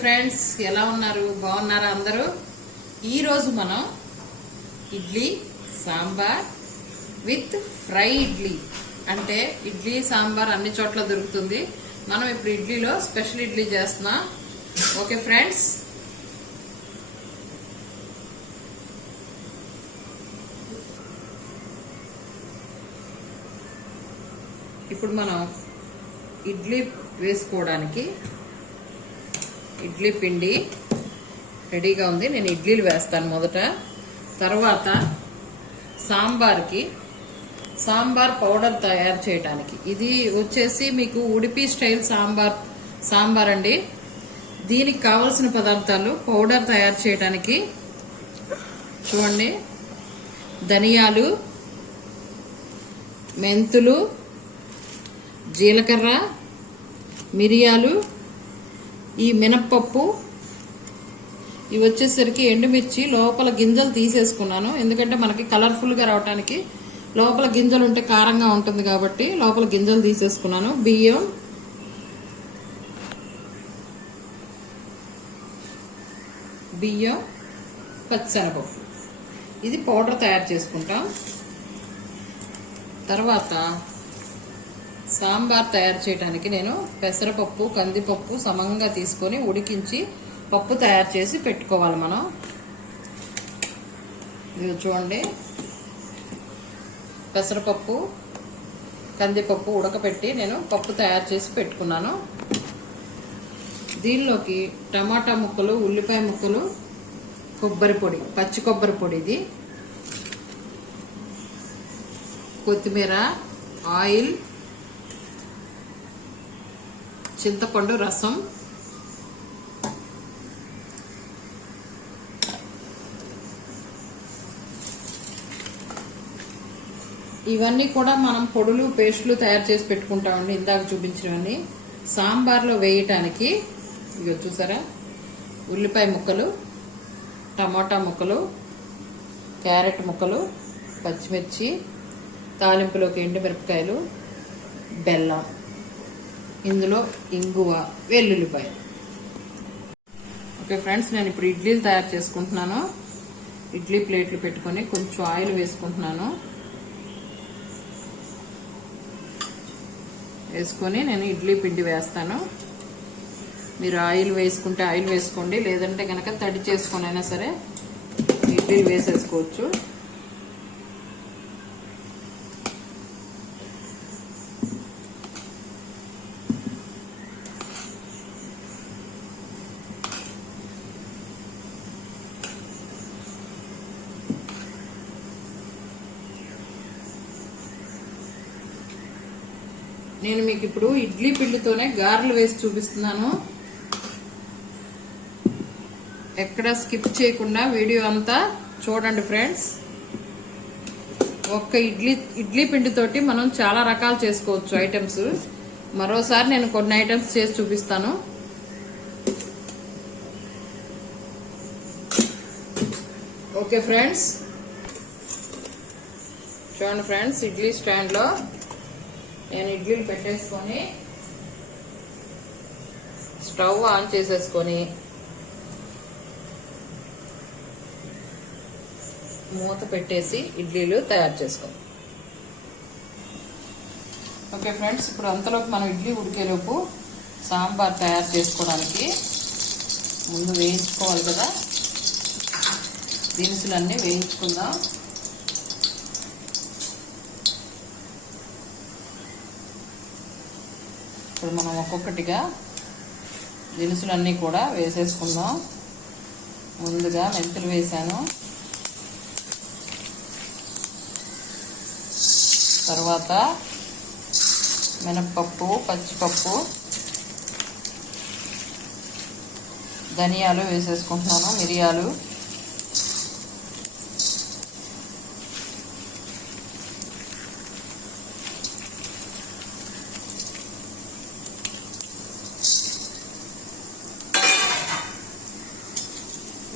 Friends, ఎలా ఉన్నారు? బాగున్నారా అందరూ? ఈరోజు మనం ఇడ్లీ సాంబార్ విత్ ఫ్రై ఇడ్లీ, అంటే ఇడ్లీ సాంబార్ అన్ని చోట్ల దొరుకుతుంది. మనం ఇప్పుడు ఇడ్లీలో స్పెషల్ ఇడ్లీ చేస్తున్నాం. ఓకే ఫ్రెండ్స్, ఇప్పుడు మనం ఇడ్లీ వేసుకోవడానికి ఇడ్లీ పిండి రెడీగా ఉంది. నేను ఇడ్లీలు వేస్తాను మొదట. తర్వాత సాంబార్ పౌడర్ తయారు చేయడానికి, ఇది వచ్చేసి మీకు ఉడిపి స్టైల్ సాంబార్ అండి. దీనికి కావలసిన పదార్థాలు పౌడర్ తయారు చేయడానికి చూడండి: ధనియాలు, మెంతులు, జీలకర్ర, మిరియాలు, ఈ మినప్పప్పు, ఇవి వచ్చేసరికి ఎండుమిర్చి. లోపల గింజలు తీసేసుకున్నాను, ఎందుకంటే మనకి కలర్ఫుల్గా రావడానికి లోపల గింజలు ఉంటే కారంగా ఉంటుంది కాబట్టి లోపల గింజలు తీసేసుకున్నాను. బియ్యం, పచ్చిశనగపప్పు, ఇది పౌడర్ తయారు చేసుకుంటాం. తర్వాత సాంబార్ తయారు చేయడానికి నేను పెసరపప్పు, కందిపప్పు సమంగా తీసుకొని ఉడికించి పప్పు తయారు చేసి పెట్టుకోవాలి మనం. ఇది చూడండి, పెసరపప్పు, కందిపప్పు ఉడకపెట్టి నేను పప్పు తయారు చేసి పెట్టుకున్నాను. దీనిలోకి టమాటా ముక్కలు, ఉల్లిపాయ ముక్కలు, కొబ్బరి పొడి, పచ్చి కొబ్బరి పొడి, ఇది కొత్తిమీర, ఆయిల్, చింతపండు రసం, ఇవన్నీ కూడా మనం పొడులు, పేస్టులు తయారు చేసి పెట్టుకుంటామండి. ఇందాక చూపించినవన్నీ సాంబార్లో వేయటానికి. ఇవి చూసారా, ఉల్లిపాయ ముక్కలు, టమాటా ముక్కలు, క్యారెట్ ముక్కలు, పచ్చిమిర్చి, తాలింపులోకి ఎండుమిరపకాయలు, బెల్లం, ఇందులో ఇంగువ, వెల్లుల్లిపాయ. ఓకే ఫ్రెండ్స్, నేను ఇప్పుడు ఇడ్లీలు తయారు చేసుకుంటున్నాను. ఇడ్లీ ప్లేట్లు పెట్టుకొని కొంచెం ఆయిల్ వేసుకుంటున్నాను. వేసుకొని నేను ఇడ్లీ పిండి వేస్తాను. మీరు ఆయిల్ వేసుకుంటే ఆయిల్ వేసుకోండి, లేదంటే కనుక తడి చేసుకొని అయినా సరే ఇడ్లీలు వేసేసుకోవచ్చు. నేను మీకు ఇప్పుడు ఇడ్లీ పిండితోనే గారెలు వేసి చూపిస్తున్నాను. ఎక్కడ స్కిప్ చేయకుండా వీడియో అంతా చూడండి ఫ్రెండ్స్. ఒక్క ఇడ్లీ పిండితోటి మనం చాలా రకాలు చేసుకోవచ్చు ఐటమ్స్. మరోసారి నేను కొన్ని ఐటమ్స్ చేసి చూపిస్తాను. ఓకే ఫ్రెండ్స్, చూడండి ఫ్రెండ్స్, ఇడ్లీ స్టాండ్లో నేను ఇడ్లీలు పెట్టేసుకొని స్టవ్ ఆన్ చేసేసుకొని మూత పెట్టేసి ఇడ్లీలు తయారు చేసుకోండి. ఓకే ఫ్రెండ్స్, ఇప్పుడు అంతలోకి మనం ఇడ్లీ ఉడికేలోపు సాంబార్ తయారు చేసుకోవడానికి ముందు వేయించుకోవాలి కదా, దినుసులన్నీ వేయించుకుందాం. ఇప్పుడు మనం ఒక్కొక్కటిగా దినుసులన్నీ కూడా వేసేసుకుందాం. ముందుగా మెంతులు వేసాను, తర్వాత మినప్పప్పు, పచ్చిపప్పు, ధనియాలు వేసేసుకుంటున్నాను, మిరియాలు,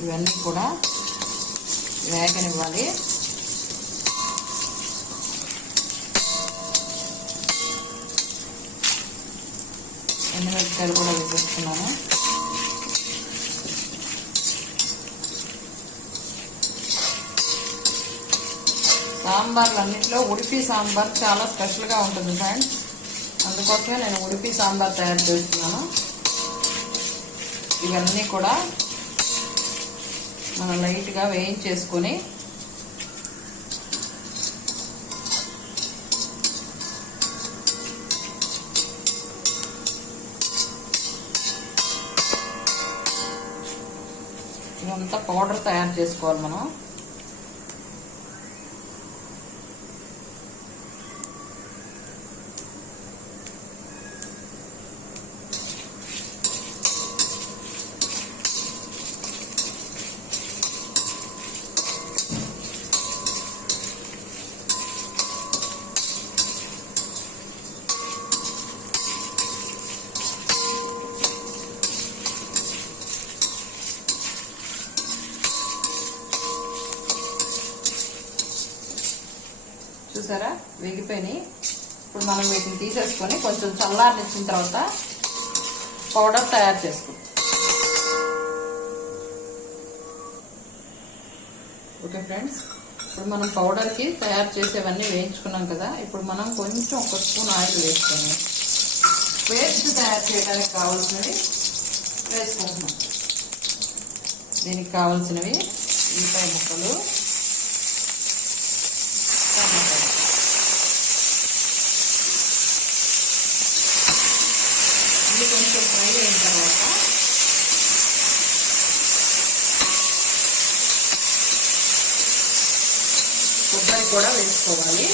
ఇవన్నీ కూడా వేగనివ్వాలి. ఎండుమిరపకాయలు కూడా వేసేస్తున్నాను. సాంబార్లు అన్నింటిలో ఉడిపి సాంబార్ చాలా స్పెషల్గా ఉంటుంది ఫ్రెండ్స్. అందుకోసమే నేను ఉడిపి సాంబార్ తయారు చేస్తున్నాను. ఇవన్నీ కూడా మనం లైట్గా వేయించేసుకొని ఇదంతా పౌడర్ తయారు చేసుకోవాలి మనం. చూసారా వేగిపోయినాయి. ఇప్పుడు మనం వీటిని తీసేసుకొని కొంచెం చల్లారనిచ్చిన తర్వాత పౌడర్ తయారు చేసుకుంటాం. ఓకే ఫ్రెండ్స్, ఇప్పుడు మనం పౌడర్కి తయారు చేసేవన్నీ వేయించుకున్నాం కదా. ఇప్పుడు మనం కొంచెం ఒక స్పూన్ ఆయిల్ వేసుకొని పేస్ట్ తయారు చేయడానికి కావాల్సినవి వేసుకుంటున్నాం. దీనికి కావాల్సినవి ఉల్లిపాయ ముక్కలు, కొంచెం ఫ్రై అయిన తర్వాత కొబ్బరి కూడా వేసుకోవాలి.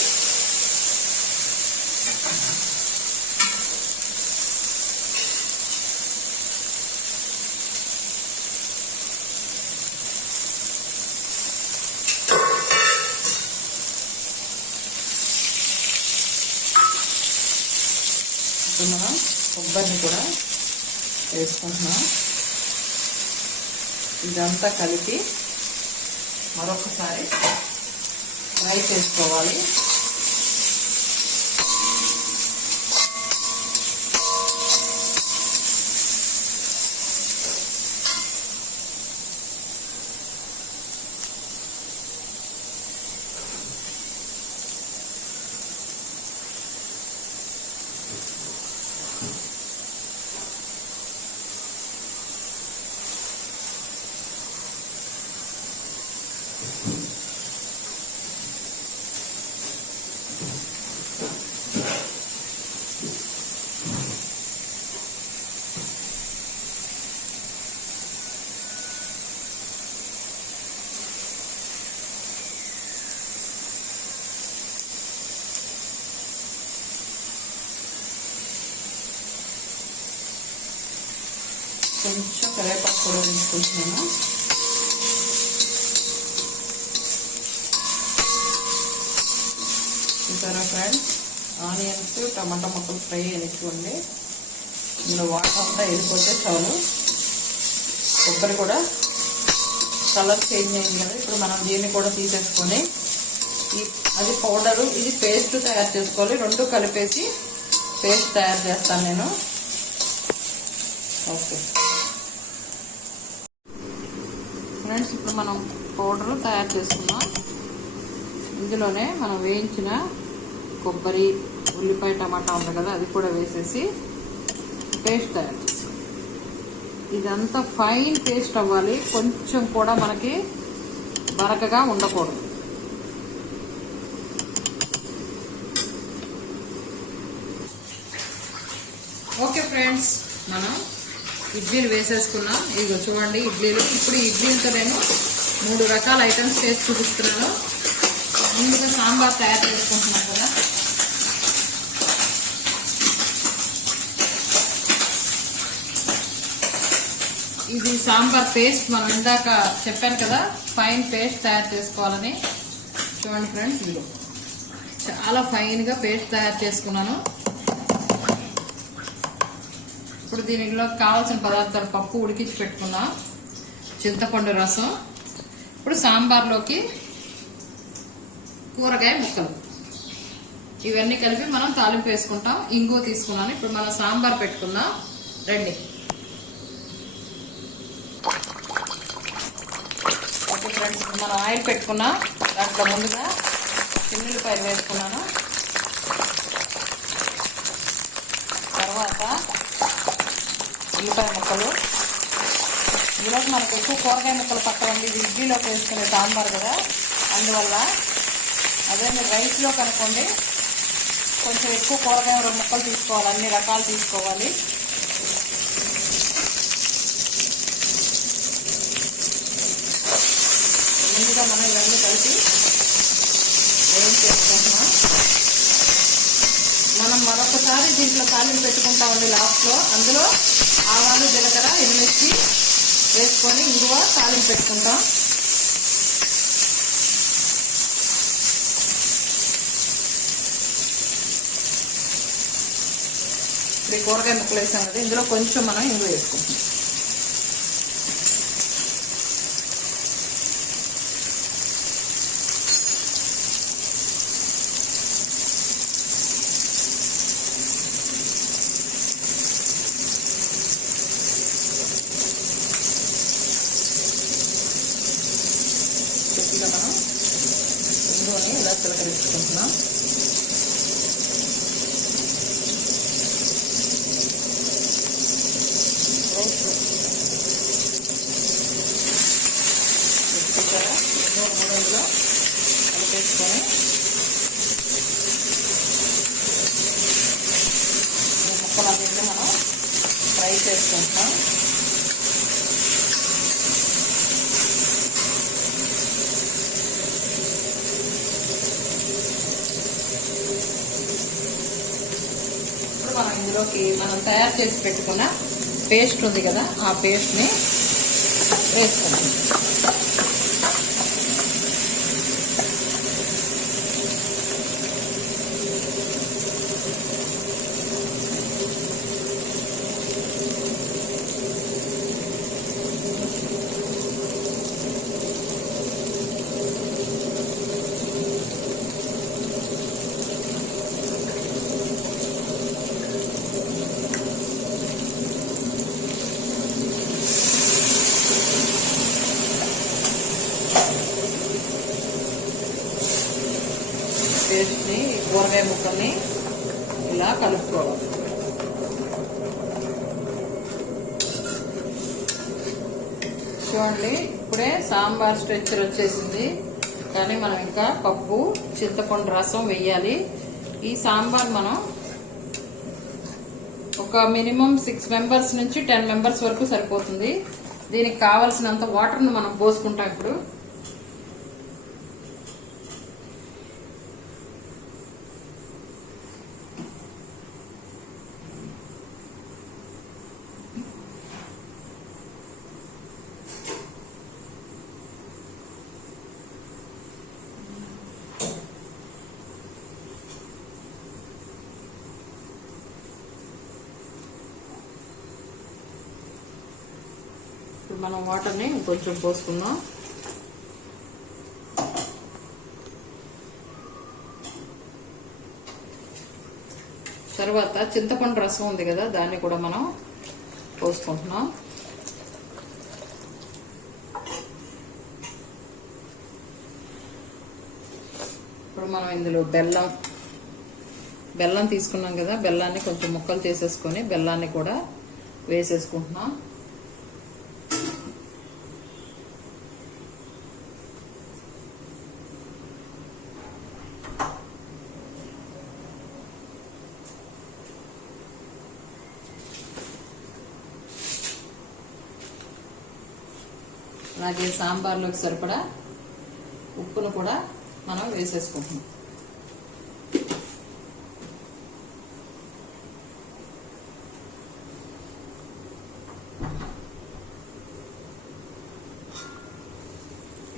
ఇప్పుడు మనం కొబ్బరిని కూడా వేసుకుంటున్నాం. ఇదంతా కలిపి మరొకసారి ఫ్రై చేసుకోవాలి. కొంచెం కరివేపాకు కూడా వేసుకుంటున్నాను. చూసారా ఫ్రెండ్స్, ఆనియన్స్ టమాటా ముక్కలు ఫ్రై అయినట్టుకోండి. ఇందులో వాటర్ అంతా వెళ్ళిపోతే చాలు. కొబ్బరి కూడా కలర్ చేంజ్ అయింది కదా. ఇప్పుడు మనం దీన్ని కూడా తీసేసుకొని అది పౌడరు, ఇది పేస్ట్ తయారు చేసుకోవాలి. రెండు కలిపేసి పేస్ట్ తయారు చేస్తాను నేను. ఓకే ఫ్రెండ్స్, ఇప్పుడు మనం పౌడరు తయారు చేసుకున్నాం. ఇందులోనే మనం వేయించిన కొబ్బరి, ఉల్లిపాయ, టమాటా ఉంది కదా, అది కూడా వేసేసి పేస్ట్ తయారు చేస్తాం. ఇదంతా ఫైన్ పేస్ట్ అవ్వాలి. కొంచెం కూడా మనకి బరకగా ఉండకూడదు. ఓకే ఫ్రెండ్స్, మనం ఇడ్లీలు వేసేసుకున్నాం. ఇదిగో చూడండి ఇడ్లీలు. ఇప్పుడు ఈ ఇడ్లీలతో నేను 3 రకాల ఐటమ్స్ చేసి చూపిస్తున్నాను. ముందుగా సాంబార్ తయారు చేసుకుంటున్నాం కదా. ఇది సాంబార్ పేస్ట్. మనం ఇందాక చెప్పాను కదా ఫైన్ పేస్ట్ తయారు చేసుకోవాలని. చూడండి ఫ్రెండ్స్, ఇదిగో చాలా ఫైన్గా పేస్ట్ తయారు చేసుకున్నాను. ఇప్పుడు దీనిలో కావాల్సిన పదార్థాలు: పప్పు ఉడికించి పెట్టుకున్నా, చింతపండు రసం, ఇప్పుడు సాంబార్లోకి కూరగాయ ముక్కలు, ఇవన్నీ కలిపి మనం తాలింపు వేసుకుంటాం. ఇంగువ తీసుకున్నాను. ఇప్పుడు మనం సాంబార్ పెట్టుకుందాం రండి. ఓకే ఫ్రెండ్స్, మనం ఆయిల్ పెట్టుకున్నాం. దాంట్లో ముందుగా చిన్నుల్లిపాయలు వేసుకున్నాను. తర్వాత ఉల్లిపాయ ముక్కలు. ఇందులోకి మనకు ఎక్కువ కూరగాయ ముక్కలు పట్టవండి, ఇది ఇడ్లీలోకి వేసుకునే సాంబార్ కదా, అందువల్ల. అదే మీరు రైస్లో కనుకోండి కొంచెం ఎక్కువ కూరగాయ ముక్కలు తీసుకోవాలి, అన్ని రకాలు తీసుకోవాలి. ముందుగా మనం ఇవన్నీ కలిపి వేయించేసుకుంటున్నాం. మనం మరొకసారి దీంట్లో తాలింపు పెట్టుకుంటామండి లాస్ట్లో. అందులో ఆవాలు, జీలకర్ర, ఎండుమిర్చి వేసుకొని ఇంగువ తాలింపు పెట్టుకుంటాం. ఇప్పుడు ఈ కూరగాయ ముక్కలు వేసాం కదా, ఇందులో కొంచెం మనం ఇంగువ వేసుకుంటాం. కొద్దిగా మనం ఇంగువని ఇలా చిలకరించుకుంటున్నాం. ఇందులో కలిపేసుకొని ముక్కలన్నింటినీ మనం ఫ్రై చేసుకుంటున్నాం. ఇప్పుడు మనం ఇందులోకి మనం తయారు చేసి పెట్టుకున్న పేస్ట్ ఉంది కదా, ఆ పేస్ట్ని వేసుకుంటాం. పేస్ట్ని, కూరగాయ ముక్కల్ని ఇలా కలుపుకోవాలి. చూడండి, ఇప్పుడే సాంబార్ స్ట్రెచ్చర్ వచ్చేసింది, కానీ మనం ఇంకా పప్పు, చింతపండు రసం వేయాలి. ఈ సాంబార్ మనం ఒక మినిమం 6 మెంబర్స్ నుంచి 10 మెంబర్స్ వరకు సరిపోతుంది. దీనికి కావాల్సినంత వాటర్ను మనం పోసుకుంటాం. ఇప్పుడు మనం వాటర్ని కొంచెం పోసుకుందాం. తర్వాత చింతపండు రసం ఉంది కదా, దాన్ని కూడా మనం పోసుకుంటున్నాం. ఇప్పుడు మనం ఇందులో బెల్లం తీసుకున్నాం కదా, బెల్లాన్ని కొంచెం ముక్కలు చేసేసుకొని బెల్లాన్ని కూడా వేసేసుకుంటున్నాం. అలాగే సాంబార్లోకి సరిపడా ఉప్పును కూడా మనం వేసేసుకుంటున్నాం.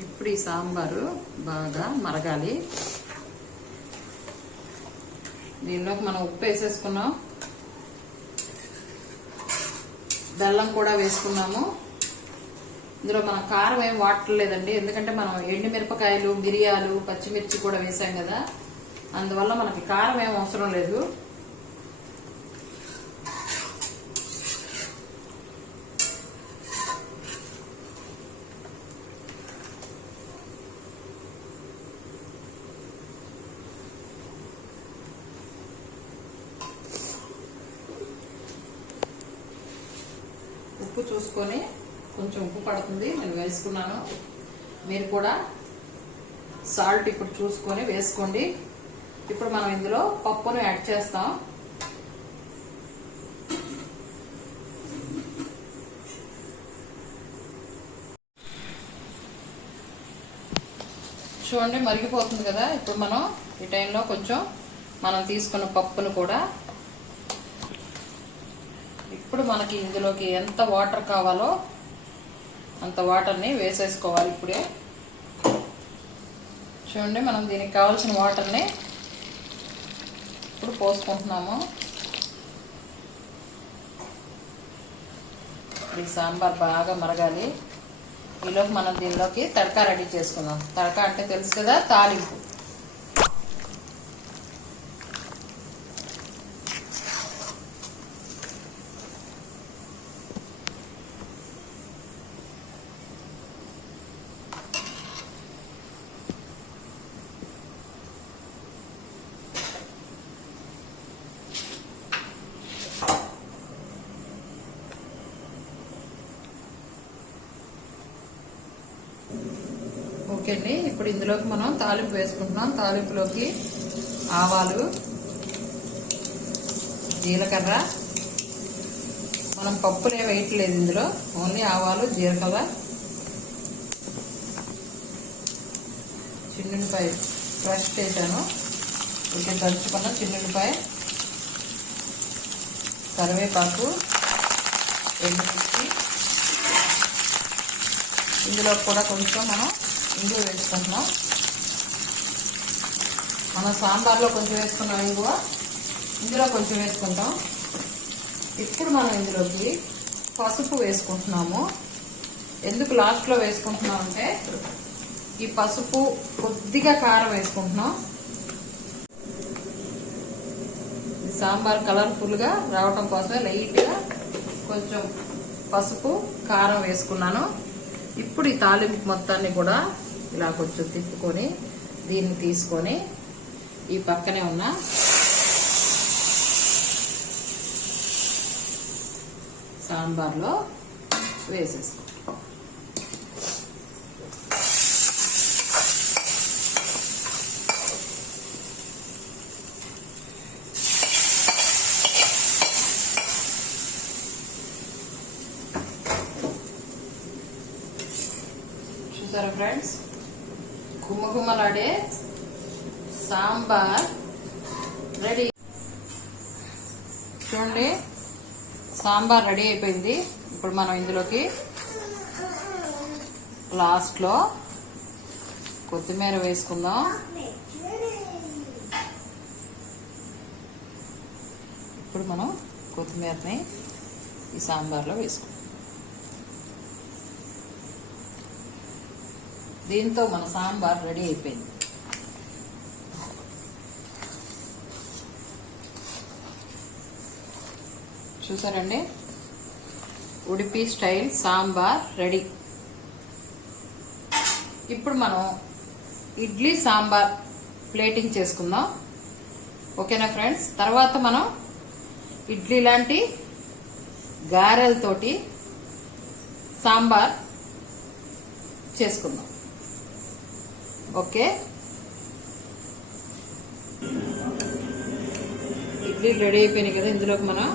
ఇప్పుడు ఈ సాంబారు బాగా మరగాలి. దీనిలోకి మనం ఉప్పు వేసేసుకున్నాం, బెల్లం కూడా వేసుకున్నాము. ఇందులో మనం కారం ఏం వాడలేదండి, ఎందుకంటే మనం ఎండుమిరపకాయలు, మిరియాలు, పచ్చిమిర్చి కూడా వేసాం కదా, అందువల్ల మనకి కారం ఏం అవసరం లేదు. ఉప్పు చూసుకొని, కొంచెం ఉప్పు పడుతుంది నేను వేసుకున్నాను. మీరు కూడా సాల్ట్ ఇప్పుడు చూసుకొని వేసుకోండి. ఇప్పుడు మనం ఇందులో పప్పును యాడ్ చేస్తాం. చూడండి మరిగిపోతుంది కదా. ఇప్పుడు మనం ఈ టైంలో కొంచెం మనం తీసుకున్న పప్పును కూడా, ఇప్పుడు మనకి ఇందులోకి ఎంత వాటర్ కావాలో అంత వాటర్ని వేసేసుకోవాలి. ఇప్పుడే చూడండి మనం దీనికి కావాల్సిన వాటర్ని ఇప్పుడు పోసుకుంటున్నాము. ఈ సాంబార్ బాగా మరగాలి. ఈలోపు మనం దీనిలోకి తడకా రెడీ చేసుకుందాం. తడకా అంటే తెలుసు కదా, తాలింపు. ఓకే అండి, ఇప్పుడు ఇందులోకి మనం తాలింపు వేసుకుంటున్నాం. తాలింపులోకి ఆవాలు, జీలకర్ర, మనం పప్పులే వేయట్లేదు ఇందులో, ఓన్లీ ఆవాలు, జీలకర్ర, చిన్నుల్లిపాయ ఫ్రెష్ చేశాను, కొంచెం దంచుకున్న చిన్నుల్లిపాయ, కరివేపాకు, ఎండుమిర్చి, ఇందులో కూడా కొంచెం మనం ఇంగువ వేసుకుంటున్నాం. మనం సాంబార్లో కొంచెం వేసుకున్నాం ఇంగువ, ఇందులో కొంచెం వేసుకుంటాం. ఇప్పుడు మనం ఇందులోకి పసుపు వేసుకుంటున్నాము. ఎందుకు లాస్ట్లో వేసుకుంటున్నాం అంటే, ఈ పసుపు కొద్దిగా కారం వేసుకుంటున్నాం. సాంబార్ కలర్ఫుల్గా రావటం కోసమే లైట్గా కొంచెం పసుపు, కారం వేసుకున్నాను. ఇప్పుడు ఈ తాలింపు మొత్తాన్ని కూడా ఇలా కొంచెం తిప్పుకొని దీన్ని తీసుకొని ఈ పక్కనే ఉన్న సాంబార్లో వేసేసుకో. చూసారా ఫ్రెండ్స్, గుమ్మగుమ్మలాడే సాంబార్ రెడీ. చూడండి సాంబార్ రెడీ అయిపోయింది. ఇప్పుడు మనం ఇందులోకి లాస్ట్లో కొత్తిమీర వేసుకుందాం. ఇప్పుడు మనం కొత్తిమీరని ఈ సాంబార్లో వేసుకుందాం. దీంతో మన సాంబార్ రెడీ అయిపోయింది. చూసారండి, ఉడిపి స్టైల్ సాంబార్ రెడీ. ఇప్పుడు మనం ఇడ్లీ సాంబార్ ప్లేటింగ్ చేసుకుందాం. ఓకేనా ఫ్రెండ్స్? తర్వాత మనం ఇడ్లీ లాంటి గారెలతోటి సాంబార్ చేసుకుందాం. ఓకే, ఇడ్లీ రెడీ అయిపోయినాయి కదా. ఇందులోకి మనం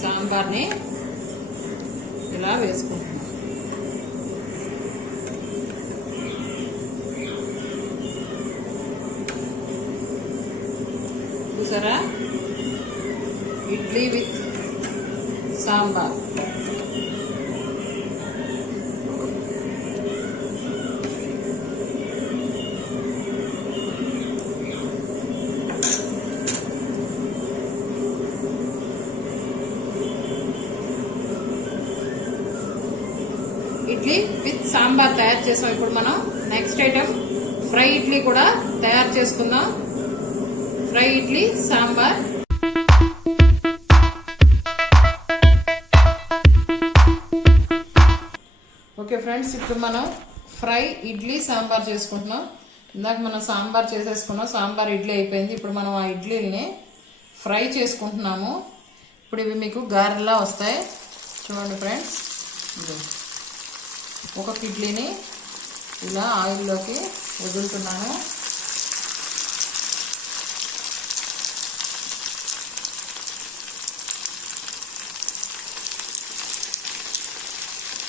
సాంబార్ని ఇలా వేసుకుంటున్నాం. చూసారా, ఇడ్లీ విత్ సాంబార్. ఇడ్లీ విత్ సాంబార్ తయారు చేసాం. ఇప్పుడు మనం నెక్స్ట్ ఐటమ్ ఫ్రై ఇడ్లీ కూడా తయారు చేసుకుందాం. Fry idli sambar. Okay friends, ఇప్పుడు మనం ఫ్రై ఇడ్లీ సాంబార్ చేసుకుంటున్నాం. ఇందాక మనం సాంబార్ చేసేసుకున్నాం, సాంబార్ ఇడ్లీ అయిపోయింది. ఇప్పుడు మనం ఆ ఇడ్లీని ఫ్రై చేసుకుంటున్నాము. ఇప్పుడు ఇవి మీకు గారెలా వస్తాయి. చూడండి ఫ్రెండ్స్, ఒక ఇడ్లీని ఇలా ఆయిల్లోకి వదులుతున్నాను.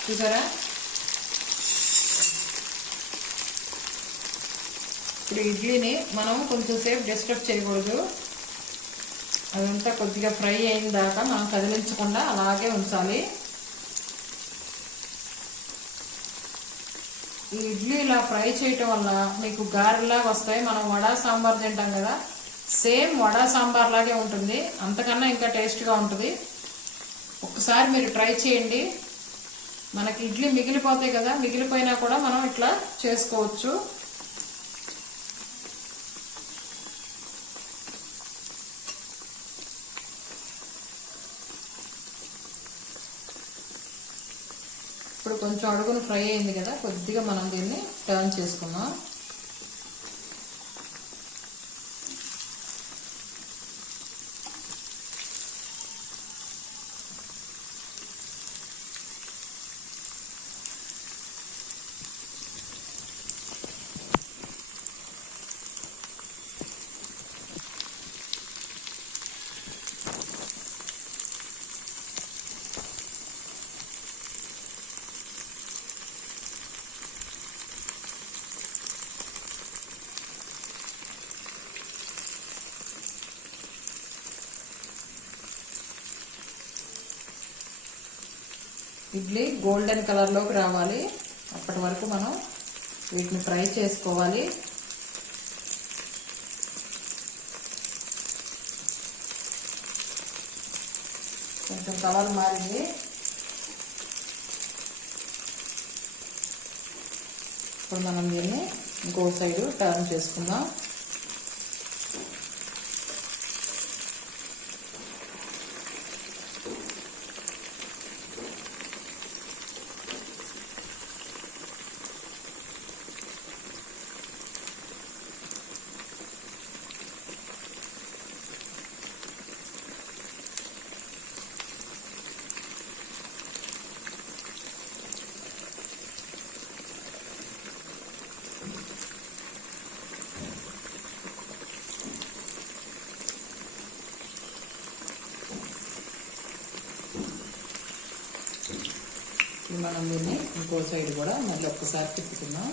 చూసారా? ఇప్పుడు ఇడ్లీని మనం కొంచెం సేపు డిస్టర్బ్ చేయకూడదు. అదంతా కొద్దిగా ఫ్రై అయిన దాకా మనం కదిలించకుండా అలాగే ఉంచాలి. ఈ ఇడ్లీ ఇలా ఫ్రై చేయటం వల్ల మీకు గారెలాగా వస్తాయి. మనం వడా సాంబార్ తింటాం కదా, సేమ్ వడా సాంబార్ లాగే ఉంటుంది, అంతకన్నా ఇంకా టేస్ట్గా ఉంటుంది. ఒక్కసారి మీరు ట్రై చేయండి. మనకి ఇడ్లీ మిగిలిపోతాయి కదా, మిగిలిపోయినా కూడా మనం ఇట్లా చేసుకోవచ్చు. ఇప్పుడు కొంచెం అడుగును ఫ్రై అయింది కదా, కొద్దిగా మనం దీన్ని టర్న్ చేసుకుందాం. ఇడ్లీ గోల్డెన్ కలర్లోకి రావాలి, అప్పటి వరకు మనం వీటిని ఫ్రై చేసుకోవాలి. కొంచెం కలర్ మారింది. ఇప్పుడు మనం దీన్ని ఇంకో సైడు టర్న్ చేసుకుందాం. మనం దీన్ని ఇంకో సైడ్ కూడా మళ్ళీ ఒక్కసారి తిప్పుకుందాం.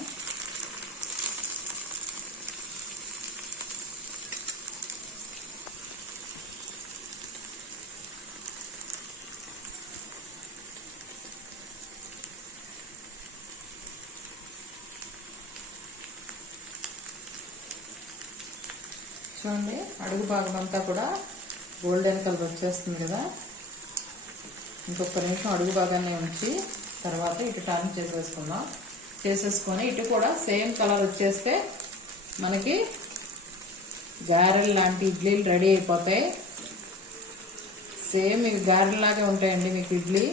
చూడండి, అడుగు భాగం అంతా కూడా గోల్డెన్ కలర్ వచ్చేస్తుంది కదా. ఇంకొక నిమిషం అడుగు భాగాన్ని ఉంచి తర్వాత ఇటు టర్న్ చేసేసుకొని ఇటు కూడా సేమ్ కలర్ వచ్చేస్తే మనకి గారెలు లాంటి ఇడ్లీలు రెడీ అయిపోతాయి. సేమ్ ఇవి గారెలాగే ఉంటాయండి మీకు ఇడ్లీ.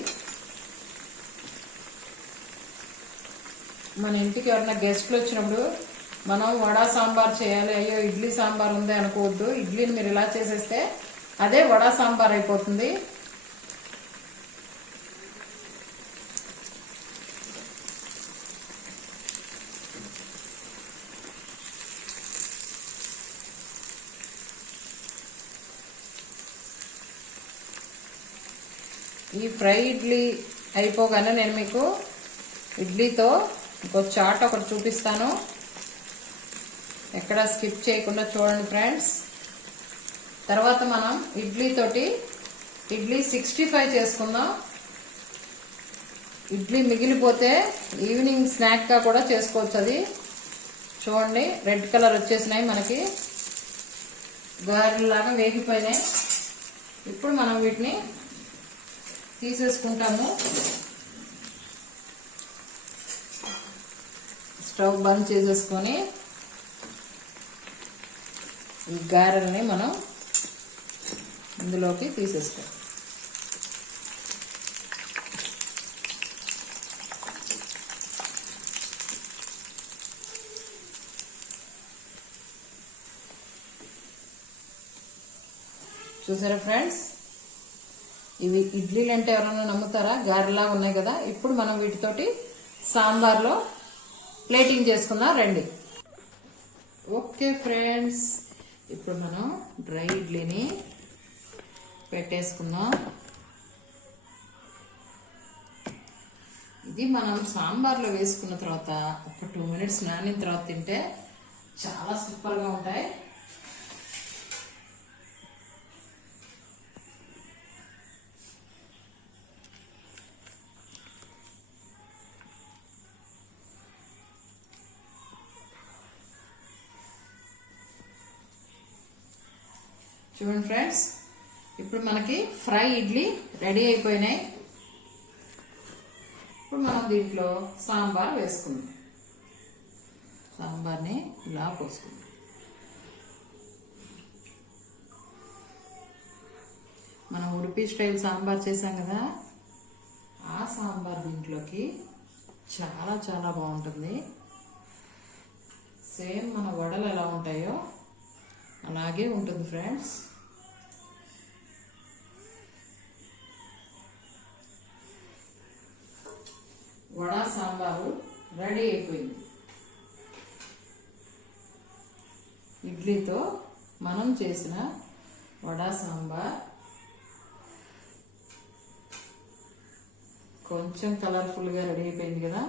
మన ఇంటికి ఎవరైనా గెస్ట్లు వచ్చినప్పుడు మనం వడా సాంబార్ చేయాలి, అయ్యో ఇడ్లీ సాంబార్ ఉంది అనుకోవద్దు. ఇడ్లీని మీరు ఇలా చేసేస్తే అదే వడా సాంబార్ అయిపోతుంది. ఈ ఫ్రై ఇడ్లీ అయిపోగానే నేను మీకు ఇడ్లీతో ఇంకో చాట్ ఒకటి చూపిస్తాను. ఎక్కడ స్కిప్ చేయకుండా చూడండి ఫ్రెండ్స్. తర్వాత మనం ఇడ్లీతోటి ఇడ్లీ 65 చేసుకుందాం. ఇడ్లీ మిగిలిపోతే ఈవినింగ్ స్నాక్గా కూడా చేసుకోవచ్చు. అది చూడండి, రెడ్ కలర్ వచ్చేసినాయి, మనకి గారెలాగా వేగిపోయినాయి. ఇప్పుడు మనం వీటిని తీసేసుకుంటాము. స్టవ్ బంద్ చేసేసుకొని ఈ గారెల్ని మనం ఇందులోకి తీసేస్తాం. చూసారా ఫ్రెండ్స్, ఇవి ఇడ్లీలు అంటే ఎవరైనా నమ్ముతారా? గారెలా ఉన్నాయి కదా. ఇప్పుడు మనం వీటితోటి సాంబార్లో ప్లేటింగ్ చేసుకుందాం రండి. ఓకే ఫ్రెండ్స్, ఇప్పుడు మనం డ్రై ఇడ్లీని పెట్టేసుకుందాం. ఇది మనం సాంబార్లో వేసుకున్న తర్వాత ఒక 2 minutes నానిన తర్వాత తింటే చాలా సూపర్గా ఉంటాయి. చూడండి ఫ్రెండ్స్, ఇప్పుడు మనకి ఫ్రై ఇడ్లీ రెడీ అయిపోయినాయి. ఇప్పుడు మనం దీంట్లో సాంబార్ వేసుకుందాం. సాంబార్ని ఇలా పోసుకుందాం. మనం ఉడిపి స్టైల్ సాంబార్ చేసాం కదా, ఆ సాంబార్ దీంట్లోకి చాలా చాలా బాగుంటుంది. సేమ్ మన వడలు ఎలా ఉంటాయో అలాగే ఉంటుంది ఫ్రెండ్స్. వడ సాంబారు రెడీ అయిపోయింది. ఇడ్లీతో మనం చేసిన వడ సాంబార్ కొంచెం కలర్ఫుల్గా రెడీ అయిపోయింది కదా.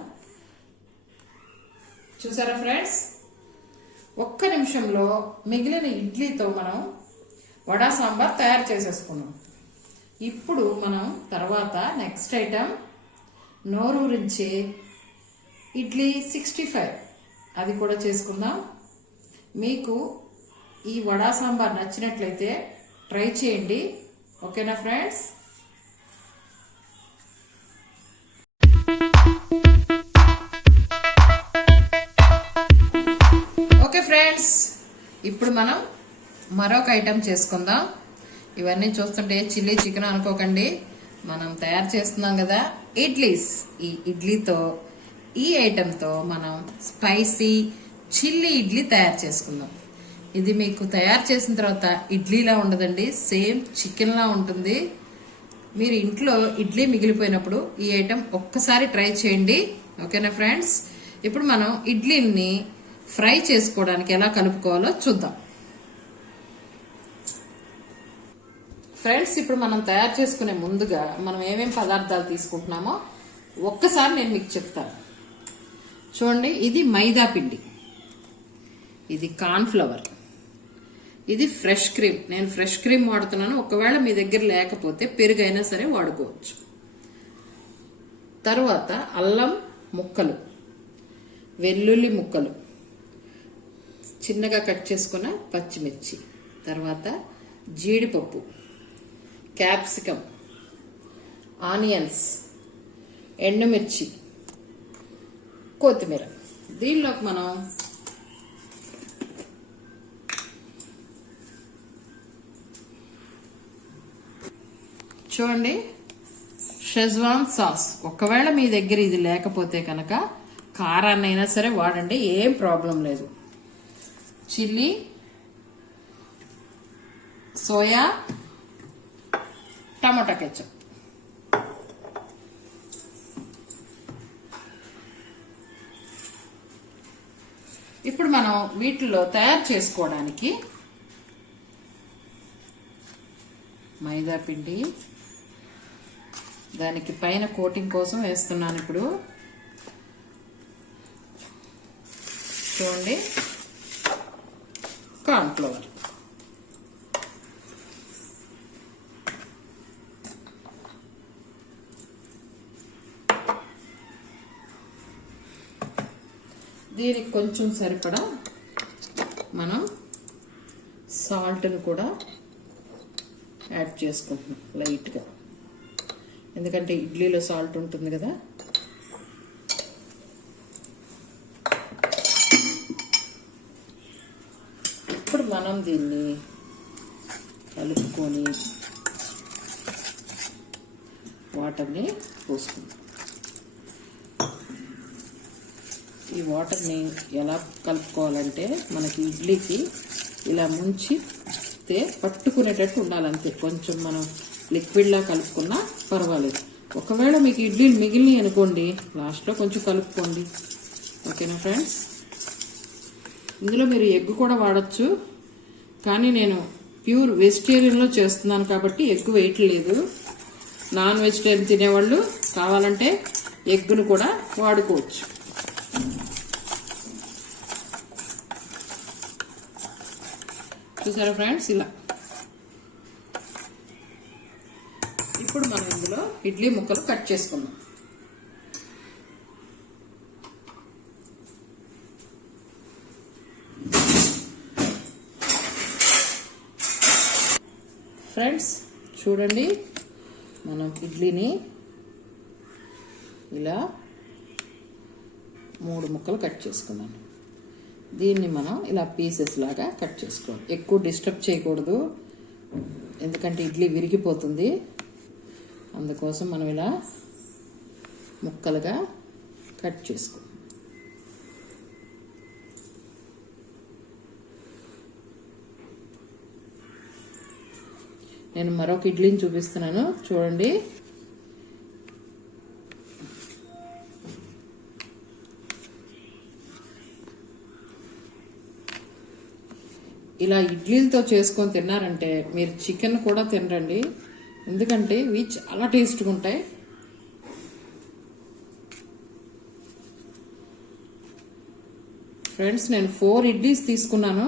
చూసారా ఫ్రెండ్స్, ఒక్క నిమిషంలో మిగిలిన ఇడ్లీతో మనం వడ సాంబార్ తయారు చేసేసుకున్నాం. ఇప్పుడు మనం తర్వాత నెక్స్ట్ ఐటమ్ నోరూరించే ఇడ్లీ 65 అది కూడా చేసుకుందాం. మీకు ఈ వడా సాంబార్ నచ్చినట్లయితే ట్రై చేయండి. ఓకేనా ఫ్రెండ్స్? ఓకే ఫ్రెండ్స్, ఇప్పుడు మనం మరొక ఐటెం చేసుకుందాం. ఇవన్నీ చూస్తుంటే చిల్లీ చికెన్ అనుకోకండి, మనం తయారు చేస్తున్నాం కదా ఇడ్లీస్. ఈ ఇడ్లీతో, ఈ ఐటెంతో మనం స్పైసీ చిల్లీ ఇడ్లీ తయారు చేసుకుందాం. ఇది మీకు తయారు చేసిన తర్వాత ఇడ్లీలా ఉండదండి, సేమ్ చికెన్లా ఉంటుంది. మీరు ఇంట్లో ఇడ్లీ మిగిలిపోయినప్పుడు ఈ ఐటెం ఒక్కసారి ట్రై చేయండి. ఓకేనా ఫ్రెండ్స్? ఇప్పుడు మనం ఇడ్లీని ఫ్రై చేసుకోవడానికి ఎలా కలుపుకోవాలో చూద్దాం. ఫ్రెండ్స్, ఇప్పుడు మనం తయారు చేసుకునే ముందుగా మనం ఏమేం పదార్థాలు తీసుకుంటున్నామో ఒక్కసారి నేను మీకు చెప్తాను. చూడండి, ఇది మైదా పిండి, ఇది కార్న్ ఫ్లవర్, ఇది ఫ్రెష్ క్రీమ్. నేను ఫ్రెష్ క్రీమ్ వాడుతున్నాను. ఒకవేళ మీ దగ్గర లేకపోతే పెరుగు అయినా సరే వాడుకోవచ్చు. తర్వాత అల్లం ముక్కలు, వెల్లుల్లి ముక్కలు, చిన్నగా కట్ చేసుకున్న పచ్చిమిర్చి, తర్వాత జీడిపప్పు, క్యాప్సికమ్, ఆనియన్స్, ఎండుమిర్చి, కొత్తిమీర. దీనిలోకి మనం చూడండి షెజ్వాన్ సాస్. ఒకవేళ మీ దగ్గర ఇది లేకపోతే కనుక కారాన్ని అయినా సరే వాడండి, ఏం ప్రాబ్లం లేదు. చిల్లీ, సోయా, టమాటా కెచప్. ఇప్పుడు మనం వీటిలో తయారు చేసుకోవడానికి మైదా పిండి, దానికి పైన కోటింగ్ కోసం వేస్తున్నాను. ఇప్పుడు చూడండి, కార్న్ ఫ్లవర్, దీనికి కొంచెం సరిపడా మనం సాల్ట్ను కూడా యాడ్ చేసుకుంటున్నాం లైట్గా, ఎందుకంటే ఇడ్లీలో సాల్ట్ ఉంటుంది కదా. ఇప్పుడు మనం దీన్ని కలుపుకొని వాటర్ని పోసుకుందాం. ఈ వాటర్ని ఎలా కలుపుకోవాలంటే మనకి ఇడ్లీకి ఇలా ముంచితే పట్టుకునేటట్టు ఉండాలంతే. కొంచెం మనం లిక్విడ్లా కలుపుకున్నా పర్వాలేదు. ఒకవేళ మీకు ఇడ్లీలు మిగిలినాయి అనుకోండి, లాస్ట్లో కొంచెం కలుపుకోండి. ఓకేనా ఫ్రెండ్స్? ఇందులో మీరు ఎగ్ కూడా వాడచ్చు, కానీ నేను ప్యూర్ వెజిటేరియన్లో చేస్తున్నాను కాబట్టి ఎగ్ వేయట్లేదు. నాన్ వెజిటేరియన్ తినేవాళ్ళు కావాలంటే ఎగ్గును కూడా వాడుకోవచ్చు. చూసారా ఫ్రెండ్స్? ఇలా ఇప్పుడు మనం ఇందులో ఇడ్లీ ముక్కలు కట్ చేసుకుందాం. ఫ్రెండ్స్ చూడండి, మనం ఇడ్లీని ఇలా 3 ముక్కలు కట్ చేసుకున్నాను. దీన్ని మనం ఇలా పీసెస్ లాగా కట్ చేసుకోవాలి. ఎక్కువ డిస్టర్బ్ చేయకూడదు, ఎందుకంటే ఇడ్లీ విరిగిపోతుంది. అందుకోసం మనం ఇలా ముక్కలుగా కట్ చేసుకో. నేను మరొక ఇడ్లీని చూపిస్తున్నాను చూడండి. ఇలా ఇడ్లీలతో చేసుకొని తిన్నారంటే మీరు చికెన్ కూడా తినరండి, ఎందుకంటే ఇవి చాలా టేస్ట్గా ఉంటాయి. ఫ్రెండ్స్ నేను 4 ఇడ్లీస్ తీసుకున్నాను.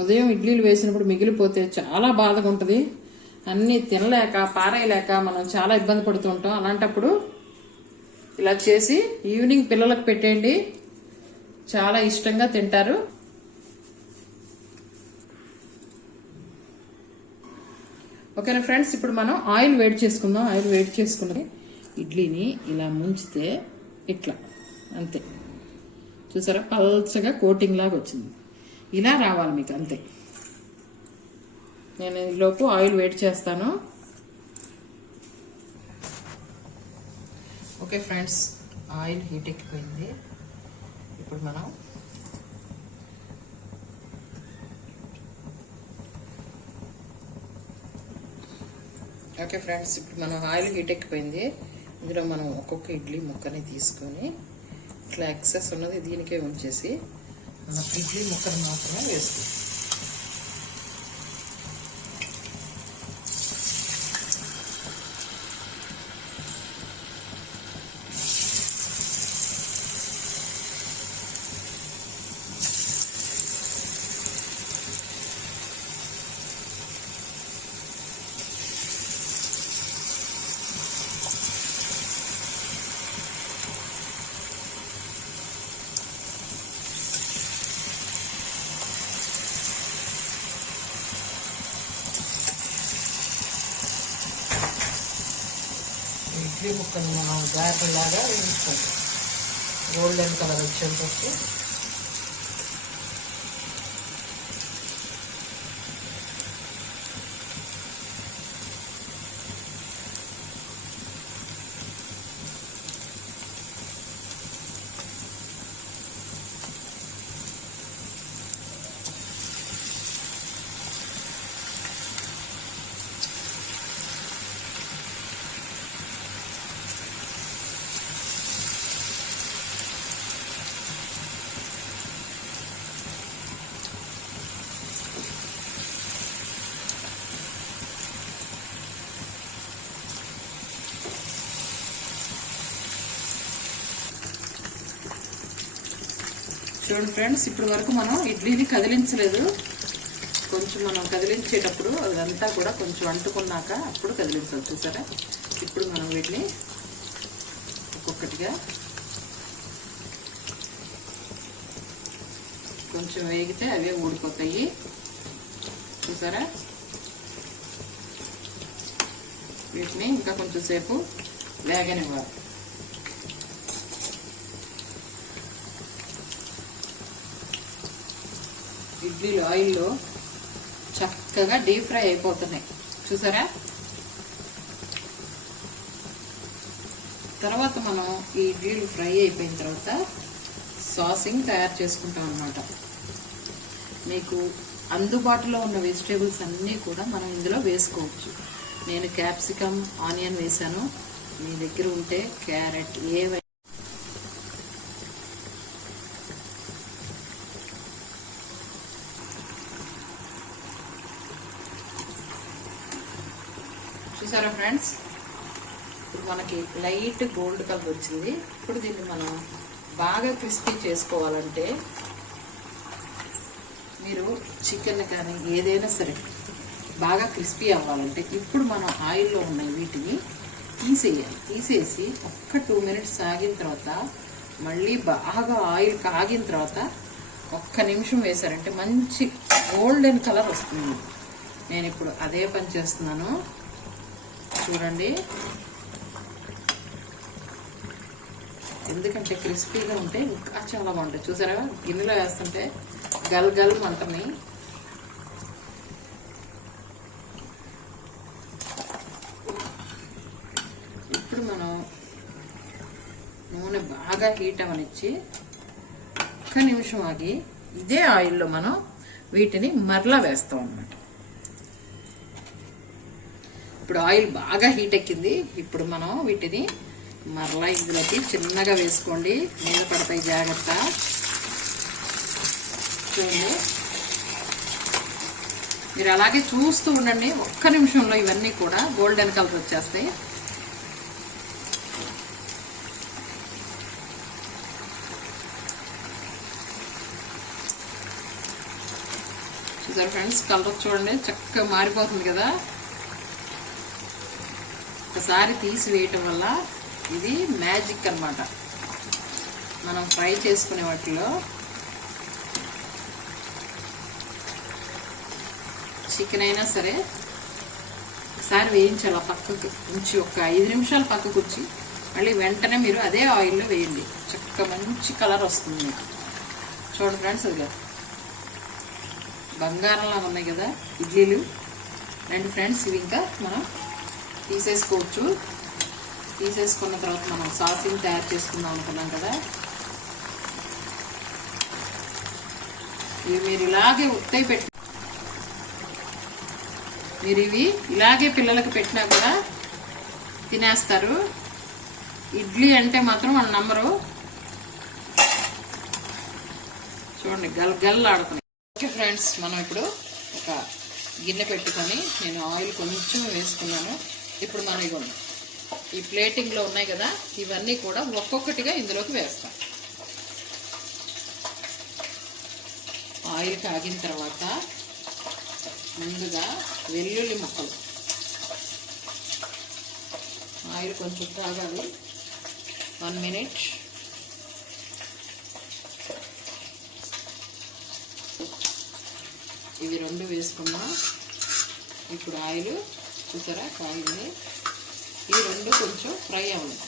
ఉదయం ఇడ్లీలు వేసినప్పుడు మిగిలిపోతే చాలా బాధగా ఉంటుంది. అన్నీ తినలేక పారేయలేక మనం చాలా ఇబ్బంది పడుతూ ఉంటాం. అలాంటప్పుడు ఇలా చేసి ఈవినింగ్ పిల్లలకు పెట్టేయండి, చాలా ఇష్టంగా తింటారు. ఓకేనా ఫ్రెండ్స్? ఇప్పుడు మనం ఆయిల్ వేడి చేసుకుందాం. ఆయిల్ వేడి చేసుకుని ఇడ్లీని ఇలా ముంచితే ఇట్లా అంతే, చూసారా? పల్చగా కోటింగ్ లాగా వచ్చింది. ఇలా రావాలి మీకు, అంతే. నేను ఈలోపు ఆయిల్ వేడి చేస్తాను. ఓకే ఫ్రెండ్స్, ఆయిల్ హీట్ ఎక్కిపోయింది. ఇప్పుడు మనం ఆయిల్ హీట్ ఎక్కిపోయింది. ఇందులో మనం ఒక్కొక్క ఇడ్లీ ముక్కని తీసుకొని ఇట్లా ఎక్సెస్ ఉన్నది దీనికే ఉంచేసి మనం ఇడ్లీ ముక్కను మాత్రమే వేసుకుంటాం. ఇడ్లీ ముక్కను మనం గారెలాగా వేయించుకుంటాం, గోల్డెన్ కలర్ వచ్చేంతవరకు. చూడండి ఫ్రెండ్స్, ఇప్పటి వరకు మనం ఇడ్లీని కదిలించలేదు. కొంచెం మనం కదిలించేటప్పుడు అదంతా కూడా కొంచెం అంటుకున్నాక అప్పుడు కదిలించాలి. చూసారా? ఇప్పుడు మనం వీటిని ఒక్కొక్కటిగా కొంచెం వేగితే అవే ఊడిపోతాయి. చూసారా? వీటిని ఇంకా కొంచెం సేపు వేగనివ్వాలి. ఇడ్లీలు ఆయిల్లో చక్కగా డీప్ ఫ్రై అయిపోతున్నాయి. చూసారా? తర్వాత మనం ఈ ఇడ్లీలు ఫ్రై అయిపోయిన తర్వాత సాసింగ్ తయారు చేసుకుంటాం అన్నమాట. మీకు అందుబాటులో ఉన్న వెజిటేబుల్స్ అన్నీ కూడా మనం ఇందులో వేసుకోవచ్చు. నేను క్యాప్సికమ్, ఆనియన్ వేసాను. మీ దగ్గర ఉంటే క్యారెట్ ఏవైనా. చూసారా ఫ్రెండ్స్, ఇప్పుడు మనకి లైట్ గోల్డ్ కలర్ వచ్చింది. ఇప్పుడు దీన్ని మనం బాగా క్రిస్పీ చేసుకోవాలంటే మీరు చికెన్ కానీ ఏదైనా సరే బాగా క్రిస్పీ అవ్వాలంటే ఇప్పుడు మనం ఆయిల్లో ఉన్న వీటిని తీసేయాలి. తీసేసి ఒక్క 2 minutes ఆగిన తర్వాత మళ్ళీ బాగా ఆయిల్ కాగిన తర్వాత ఒక్క నిమిషం వేశారంటే మంచి గోల్డెన్ కలర్ వస్తుంది. నేను ఇప్పుడు అదే పని చేస్తున్నాను. చూడండి, ఎందుకంటే క్రిస్పీగా ఉంటే ఇంకా చాలా బాగుంటాయి. చూసారా, గిన్నెలో వేస్తుంటే గల్ గల్ మంటని. ఇప్పుడు మనం నూనె బాగా హీట్ అవనిచ్చి ఒక్క నిమిషం ఆగి ఇదే ఆయిల్లో మనం వీటిని మరలా వేస్తాం అన్నమాట. ఇప్పుడు ఆయిల్ బాగా హీట్ ఎక్కింది. ఇప్పుడు మనం వీటిని మరలా ఇందులోకి చిన్నగా వేసుకోండి, మీద పడతాయి, జాగ్రత్త. చూడండి, మీరు అలాగే చూస్తూ ఉండండి. ఒక్క నిమిషంలో ఇవన్నీ కూడా గోల్డెన్ కలర్ వచ్చేస్తాయి. చూసారు ఫ్రెండ్స్, కలర్ చూడండి చక్కగా మారిపోతుంది కదా. ఒకసారి తీసి వేయటం వల్ల ఇది మ్యాజిక్ అన్నమాట. మనం ఫ్రై చేసుకునే వాటిలో చికెన్ అయినా సరే ఒకసారి వేయించాలి, పక్కకు ఉంచి ఒక 5 నిమిషాలు పక్కకు ఉంచి మళ్ళీ వెంటనే మీరు అదే ఆయిల్లో వేయండి. చక్కగా మంచి కలర్ వస్తుంది మీకు. చూడండి ఫ్రెండ్స్, అది బంగారంలాగా ఉన్నాయి కదా ఇడ్లీలు. రండి ఫ్రెండ్స్, ఇవి ఇంకా మనం తీసేసుకోవచ్చు. తీసేసుకున్న తర్వాత మనం సాసింగ్ తయారు చేసుకుందాం అనుకున్నాం కదా. ఇవి మీరు ఇలాగే ఉత్తయి పెట్టి మీరు ఇవి ఇలాగే పిల్లలకు పెట్టినా కూడా తినేస్తారు. ఇడ్లీ అంటే మాత్రం వాళ్ళు నమ్మరు. చూడండి, గల్ గల్ ఆడుతున్నాయి. ఓకే ఫ్రెండ్స్, మనం ఇప్పుడు ఒక గిన్నె పెట్టుకొని నేను ఆయిల్ కొంచెం వేసుకున్నాను. ఇప్పుడు మనం ఇవ్వండి ఈ ప్లేటింగ్లో ఉన్నాయి కదా, ఇవన్నీ కూడా ఒక్కొక్కటిగా ఇందులోకి వేస్తాం. ఆయిల్ కాగిన తర్వాత ముందుగా వెల్లుల్లి ముక్కలు. ఆయిల్ కొంచెం కాగాలి. 1 minute. ఇవి 2 వేసుకున్నాం. ఇప్పుడు ఆయిల్ చూసారా కాగింది. ఈ 2 కొంచెం ఫ్రై అవ్వాలి.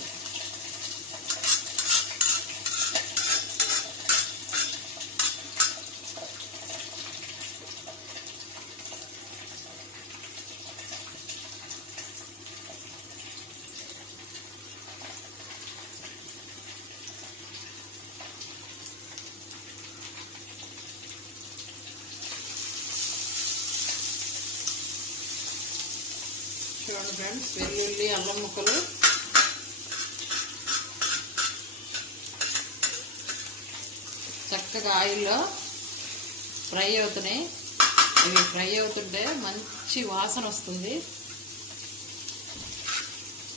చూడండి ఫ్రెండ్స్, వెల్లుల్లి, అల్లం ముక్కలు చక్కగా ఆయిల్లో ఫ్రై అవుతున్నాయి. ఇవి ఫ్రై అవుతుంటే మంచి వాసన వస్తుంది.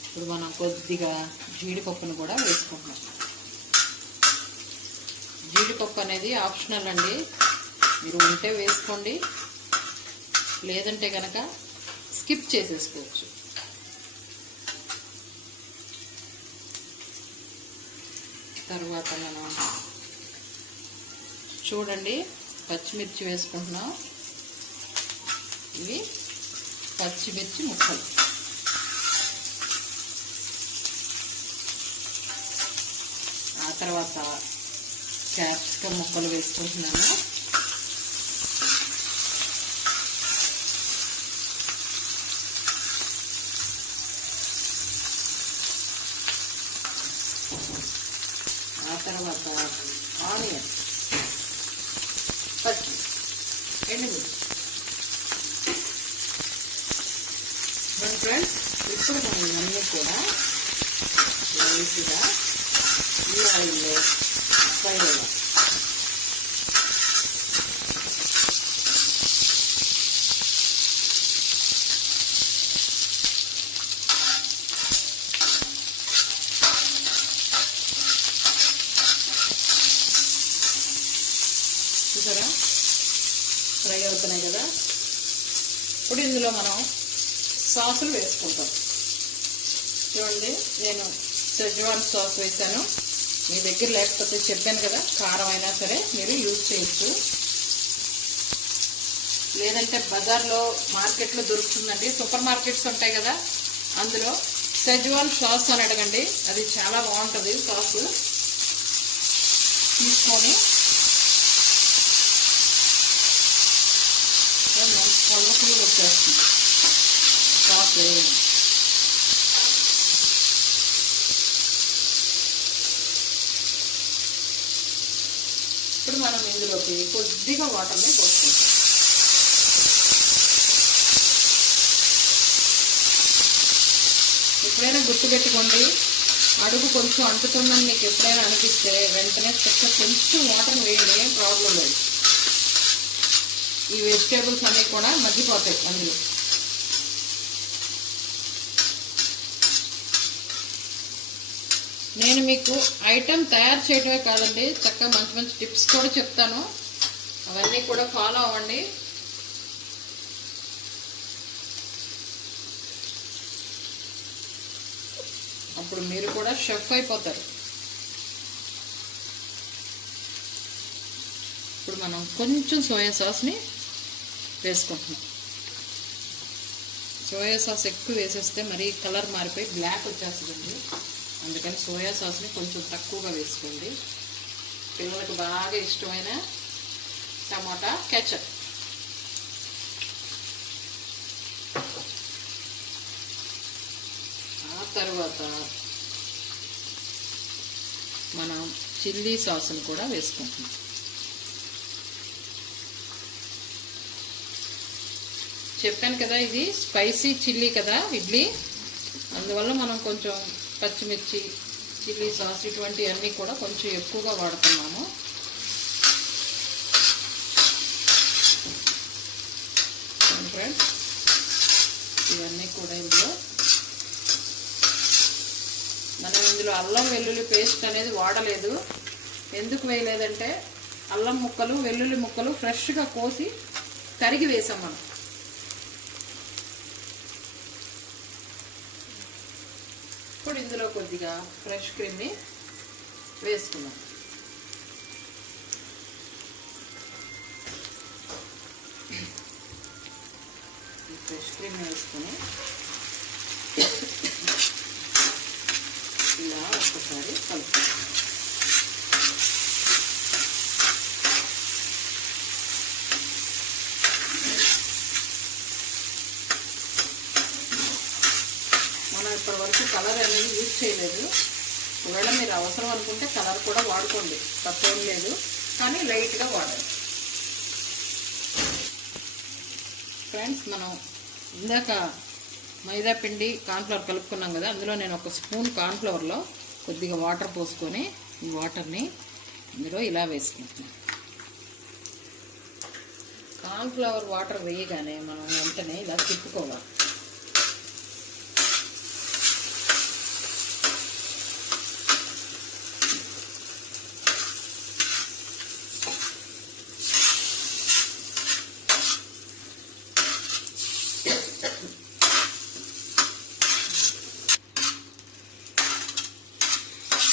ఇప్పుడు మనం కొద్దిగా జీడిపప్పును కూడా వేసుకుంటున్నాం. జీడిపప్పు అనేది ఆప్షనల్ అండి, మీరు ఉంటే వేసుకోండి, లేదంటే కనుక స్కిప్ చేసేసుకోవచ్చు. తర్వాత మనం చూడండి పచ్చిమిర్చి వేసుకుంటున్నాం. ఇవి పచ్చిమిర్చి ముక్కలు. ఆ తర్వాత క్యాప్సికమ్ ముక్కలు వేసుకుంటున్నాను. ఆ తర్వాత ఆనియన్, పచ్చి ఎండుమిర్చి, ఫ్రెండ్స్ ఇప్పుడు మనం ఇవన్నీ కూడా లైట్గా ఈ ఆయిల్లో ఫ్రై అవ్వాలి. చూసారా ఫ్రై అవుతున్నాయి కదా. ఇప్పుడు ఇందులో మనం సాసులు వేసుకుంటాం. చూడండి, నేను షెజ్వాన్ సాస్ వేసాను. మీ దగ్గర లేకపోతే చెప్పాను కదా, కారం అయినా సరే మీరు యూజ్ చేయొచ్చు. లేదంటే బజార్లో మార్కెట్లో దొరుకుతుందండి, సూపర్ మార్కెట్స్ ఉంటాయి కదా, అందులో షెజ్వాన్ సాస్ అని అడగండి, అది చాలా బాగుంటుంది. సాసు తీసుకొని కొల్లపులు వచ్చేస్తుంది సాస్ వేయండి. ఇప్పుడు మనం ఇందులోకి కొద్దిగా వాటర్ని పోసుకుంటాం. ఎప్పుడైనా గుర్తుపెట్టుకోండి, అడుగు కొంచెం అంటుతుందని మీకు ఎప్పుడైనా అనిపిస్తే వెంటనే కొంచెం వాటర్ని వేయండి, ఏం ప్రాబ్లం లేదు. ఈ వెజిటేబుల్స్ అన్నీ కూడా మగ్గిపోతాయి అందులో. నేను మీకు ఐటెం తయారు చేయడమే కాదండి, చక్కగా మంచి మంచి టిప్స్ కూడా చెప్తాను, అవన్నీ కూడా ఫాలో అవ్వండి. అప్పుడు మీరు కూడా షెఫ్ అయిపోతారు. ఇప్పుడు మనం కొంచెం సోయా సాస్ని వేసుకుంటున్నాం. సోయా సాస్ ఎక్కువ వేసేస్తే మరి కలర్ మారిపోయి బ్లాక్ వచ్చేస్తుంది. అందుకని సోయా సాస్ని కొంచెం తక్కువగా వేసుకోండి. పిల్లలకు బాగా ఇష్టమైన టమాటా కెచప్. ఆ తర్వాత మనం చిల్లీ సాస్ని కూడా వేసుకుంటున్నాం. చెప్పాను కదా, ఇది స్పైసీ చిల్లీ కదా ఇడ్లీ, అందువల్ల మనం కొంచెం పచ్చిమిర్చి, చిల్లీ సాస్ ఇటువంటివన్నీ కూడా కొంచెం ఎక్కువగా వాడుతున్నాము. ఫ్రెండ్స్ ఇవన్నీ కూడా మనం ఇందులో అల్లం వెల్లుల్లి పేస్ట్ అనేది వాడలేదు. ఎందుకు వేయలేదంటే అల్లం ముక్కలు వెల్లుల్లి ముక్కలు ఫ్రెష్గా కోసి తరిగి వేసాం మనం. ఇప్పుడు ఇందులో కొద్దిగా ఫ్రెష్ క్రీమ్ని వేసుకున్నాం. ఈ ఫ్రెష్ క్రీమ్ వేసుకొని ఇలా ఒక్కసారి కలుపుతాం. ఇప్పటి వరకు కలర్ అనేది యూజ్ చేయలేదు. ఒకవేళ మీరు అవసరం అనుకుంటే కలర్ కూడా వాడుకోండి, తప్పేం లేదు, కానీ లైట్గా వాడండి. ఫ్రెండ్స్ మనం ఇందాక మైదా పిండి కార్న్ఫ్లవర్ కలుపుకున్నాం కదా, అందులో నేను ఒక స్పూన్ కార్న్ఫ్లవర్లో కొద్దిగా వాటర్ పోసుకొని ఈ వాటర్ని ఇందులో ఇలా వేసుకుంటున్నాను. కార్న్ఫ్లవర్ వాటర్ వేయగానే మనం వెంటనే ఇలా తిప్పుకోవాలి.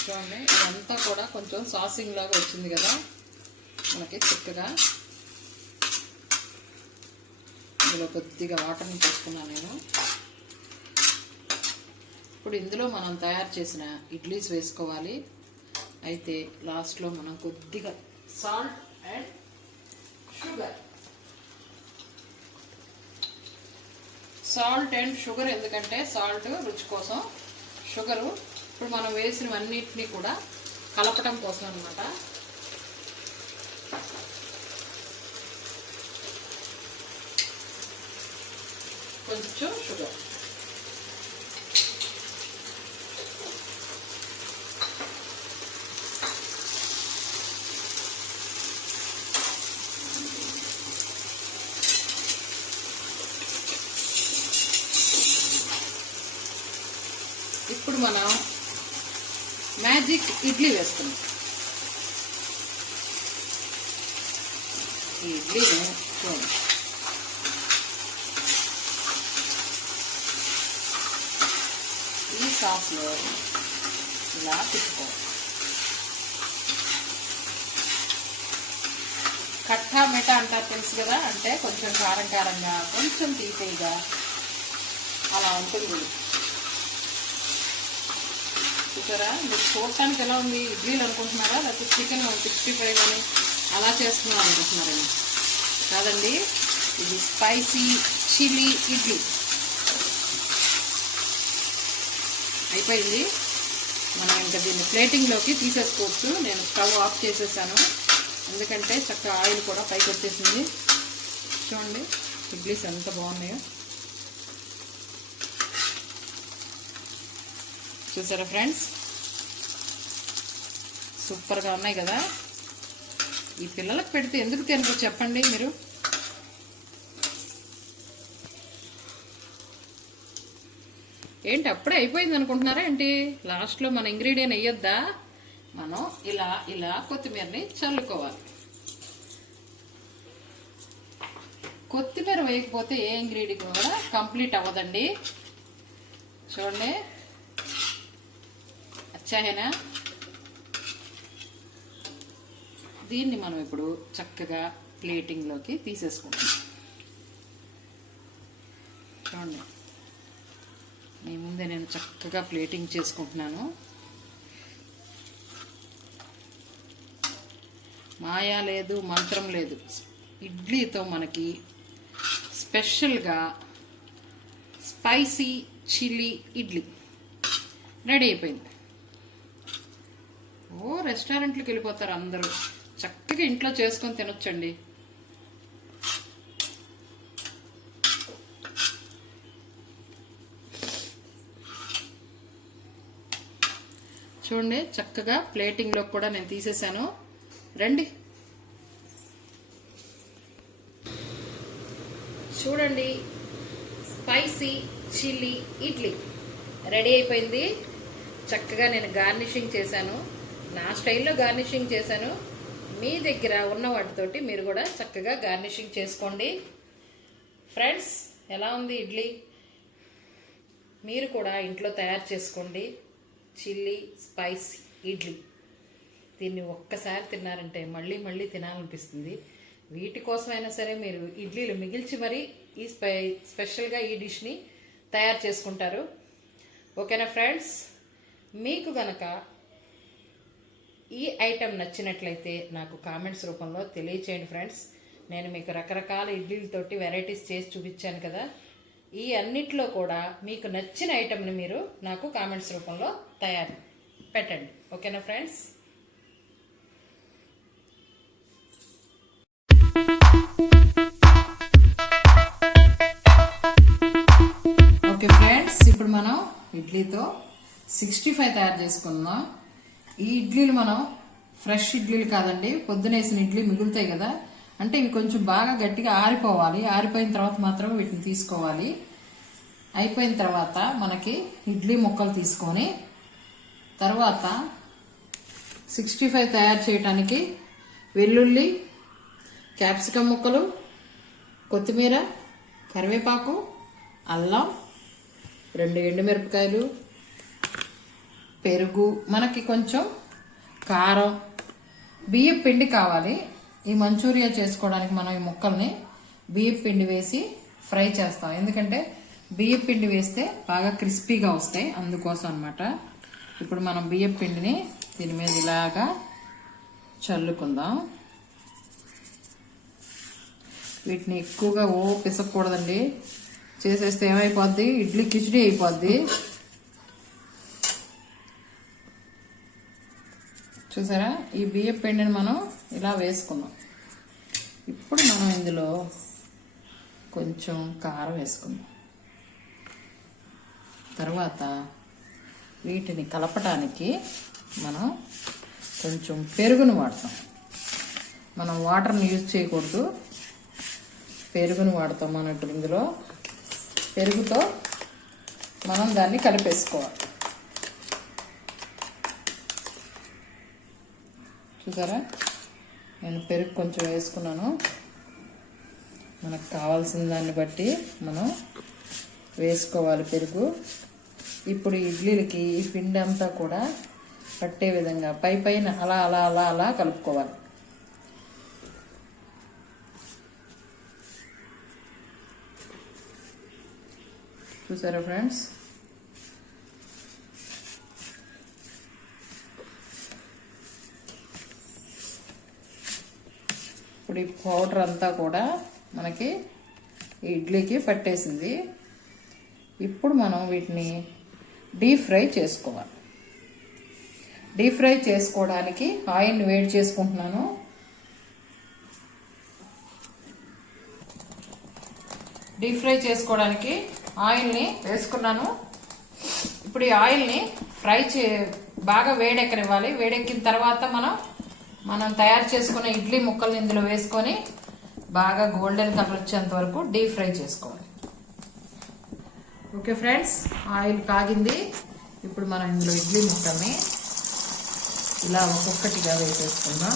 చూడండి, ఇదంతా కూడా కొంచెం సాసింగ్ లాగా వచ్చింది కదా మనకి చిక్కగా. ఇందులో కొద్దిగా వాటర్ని పోసుకున్నాను నేను. ఇప్పుడు ఇందులో మనం తయారు చేసిన ఇడ్లీస్ వేసుకోవాలి. అయితే లాస్ట్లో మనం కొద్దిగా salt and sugar. Salt and sugar ఎందుకంటే సాల్ట్ రుచి కోసం, షుగరు ఇప్పుడు మనం వేసినవన్నిటినీ కూడా కలపటం కోసం అన్నమాట. కొంచెం షుగర్. మనం మ్యాజిక్ ఇడ్లీ వేస్తున్నాం. ఈ ఇడ్లీని చూడండి, ఈ సాస్లో ఇలా తిప్పుకోవాలి. కట్టా మిఠా అంటారు తెలుసు కదా, అంటే కొంచెం కారం కారంగా కొంచెం తీపిగా అలా ఉంటుంది. చూసారా, మీరు చూడటానికి ఎలా ఉంది, ఇడ్లీలు అనుకుంటున్నారా లేకపోతే చికెన్ 65 అని అలా చేసుకున్నాం అనుకుంటున్నారండి? కాదండి, ఇది స్పైసీ చిల్లీ ఇడ్లీ. అయిపోయింది, మనం ఇంకా దీన్ని ప్లేటింగ్లోకి తీసేసుకోవచ్చు. నేను స్టవ్ ఆఫ్ చేసేసాను, ఎందుకంటే చక్కగా ఆయిల్ కూడా పైకి వచ్చేసింది. చూడండి ఇడ్లీస్ ఎంత బాగున్నాయో, చూసారా ఫ్రెండ్స్, సూపర్గా ఉన్నాయి కదా. ఈ పిల్లలకు పెడితే ఎందుకు తినరు చెప్పండి మీరు? ఏంటి అప్పుడే అయిపోయింది అనుకుంటున్నారా ఏంటి? లాస్ట్లో మన ఇంగ్రీడియంట్ వేయొద్దా? మనం ఇలా ఇలా కొత్తిమీరని చల్లుకోవాలి. కొత్తిమీర వేయకపోతే ఏ ఇంగ్రీడియంట్ కూడా కంప్లీట్ అవ్వదండి. చూడండి, అచ్చాహేనా? దీన్ని మనం ఇప్పుడు చక్కగా ప్లేటింగ్లోకి తీసేసుకుంటాం. చూడండి, మీ ముందే నేను చక్కగా ప్లేటింగ్ చేసుకుంటున్నాను. మాయా లేదు, మంత్రం లేదు. ఇడ్లీతో మనకి స్పెషల్గా స్పైసీ చిల్లీ ఇడ్లీ రెడీ అయిపోయింది. ఓ రెస్టారెంట్లకు వెళ్ళిపోతారు అందరూ, చక్కగా ఇంట్లో చేసుకొని తినొచ్చండి. చూడండి, చక్కగా ప్లేటింగ్లో కూడా నేను తీసేసాను. రండి చూడండి, స్పైసీ చిల్లీ ఇడ్లీ రెడీ అయిపోయింది. చక్కగా నేను గార్నిషింగ్ చేశాను, నా స్టైల్లో గార్నిషింగ్ చేశాను. మీ దగ్గర ఉన్న వాటితోటి మీరు కూడా చక్కగా గార్నిషింగ్ చేసుకోండి. ఫ్రెండ్స్, ఎలా ఉంది ఇడ్లీ? మీరు కూడా ఇంట్లో తయారు చేసుకోండి చిల్లీ స్పైసీ ఇడ్లీ. దీన్ని ఒక్కసారి తిన్నారంటే మళ్ళీ మళ్ళీ తినాలనిపిస్తుంది. వీటి కోసమైనా సరే మీరు ఇడ్లీలు మిగిల్చి మరీ ఈ స్పెషల్గా ఈ డిష్ని తయారు చేసుకుంటారు. ఓకేనా ఫ్రెండ్స్? మీకు గనక ఈ ఐటెం నచ్చినట్లయితే నాకు కామెంట్స్ రూపంలో తెలియచేయండి ఫ్రెండ్స్. నేను మీకు రకరకాల ఇడ్లీలతోటి వెరైటీస్ చేసి చూపించాను కదా. ఈ అన్నిట్లో కూడా మీకు నచ్చిన ఐటెంని మీరు నాకు కామెంట్స్ రూపంలో తయారు పెట్టండి. ఓకేనా ఫ్రెండ్స్? ఓకే ఫ్రెండ్స్, ఇప్పుడు మనం ఇడ్లీతో 65 తయారు చేసుకుందాం. ఈ ఇడ్లీలు మనం ఫ్రెష్ ఇడ్లీలు కాదండి, పొద్దునేసిన ఇడ్లీ మిగులుతాయి కదా, అంటే ఇవి కొంచెం బాగా గట్టిగా ఆరిపోవాలి. ఆరిపోయిన తర్వాత మాత్రం వీటిని తీసుకోవాలి. అయిపోయిన తర్వాత మనకి ఇడ్లీ ముక్కలు తీసుకొని తర్వాత 65 తయారు చేయడానికి వెల్లుల్లి, క్యాప్సికమ్ ముక్కలు, కొత్తిమీర, కరివేపాకు, అల్లం, 2 ఎండుమిరపకాయలు, పెరుగు, మనకి కొంచెం కారం, బియ్యం పిండి కావాలి. ఈ మంచూరియా చేసుకోవడానికి మనం ఈ ముక్కల్ని బియ్యం పిండి వేసి ఫ్రై చేస్తాం, ఎందుకంటే బియ్యం పిండి వేస్తే బాగా క్రిస్పీగా వస్తాయి, అందుకోసం అన్నమాట. ఇప్పుడు మనం బియ్యం పిండిని దీని మీద ఇలాగా చల్లుకుందాం. వీటిని ఎక్కువగా పిసకూడదండి, చేసేస్తే ఏమైపోద్ది, ఇడ్లీ కిచిడి అయిపోద్ది. చూసారా, ఈ బియ్యం పిండిని మనం ఇలా వేసుకున్నాం. ఇప్పుడు మనం ఇందులో కొంచెం కారం వేసుకుందాం. తర్వాత వీటిని కలపటానికి మనం కొంచెం పెరుగును వాడతాం. మనం వాటర్ని యూజ్ చేయకూడదు, పెరుగును వాడతాం. మనం ఇప్పుడు ఇందులో పెరుగుతో మనం దాన్ని కలిపేసుకోవాలి. చూసారా, నేను పెరుగు కొంచెం వేసుకున్నాను. మనకు కావాల్సిన దాన్ని బట్టి మనం వేసుకోవాలి పెరుగు. ఇప్పుడు ఇడ్లీలకి ఈ పిండి అంతా కూడా పట్టే విధంగా పైన అలా అలా అలా అలా కలుపుకోవాలి. చూసారా ఫ్రెండ్స్, ఇప్పుడు ఈ పౌడర్ అంతా కూడా మనకి ఇడ్లీకి పట్టేసింది. ఇప్పుడు మనం వీటిని డీప్ ఫ్రై చేసుకోవాలి. డీప్ ఫ్రై చేసుకోవడానికి ఆయిల్ని వేడి చేసుకుంటున్నాను. డీప్ ఫ్రై చేసుకోవడానికి ఆయిల్ని వేసుకున్నాను. ఇప్పుడు ఈ ఆయిల్ని బాగా వేడెక్కనివ్వాలి. వేడెక్కిన తర్వాత మనం తయారు చేసుకున్న ఇడ్లీ ముక్కల్ని ఇందులో వేసుకొని బాగా గోల్డెన్ కలర్ వచ్చేంత వరకు డీప్ ఫ్రై చేసుకోవాలి. ఓకే ఫ్రెండ్స్, ఆయిల్ కాగింది. ఇప్పుడు మనం ఇందులో ఇడ్లీ ముక్కల్ని ఇలా ఒక్కొక్కటిగా వేసేసుకుందాం.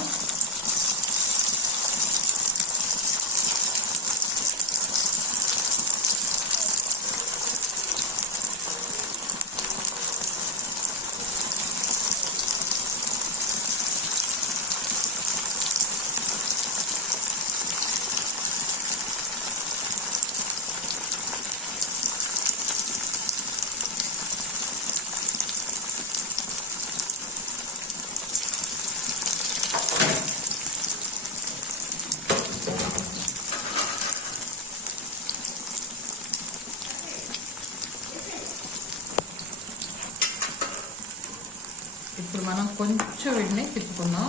ఇప్పుడు మనం కొంచెం వీటిని తిప్పుకుందాం.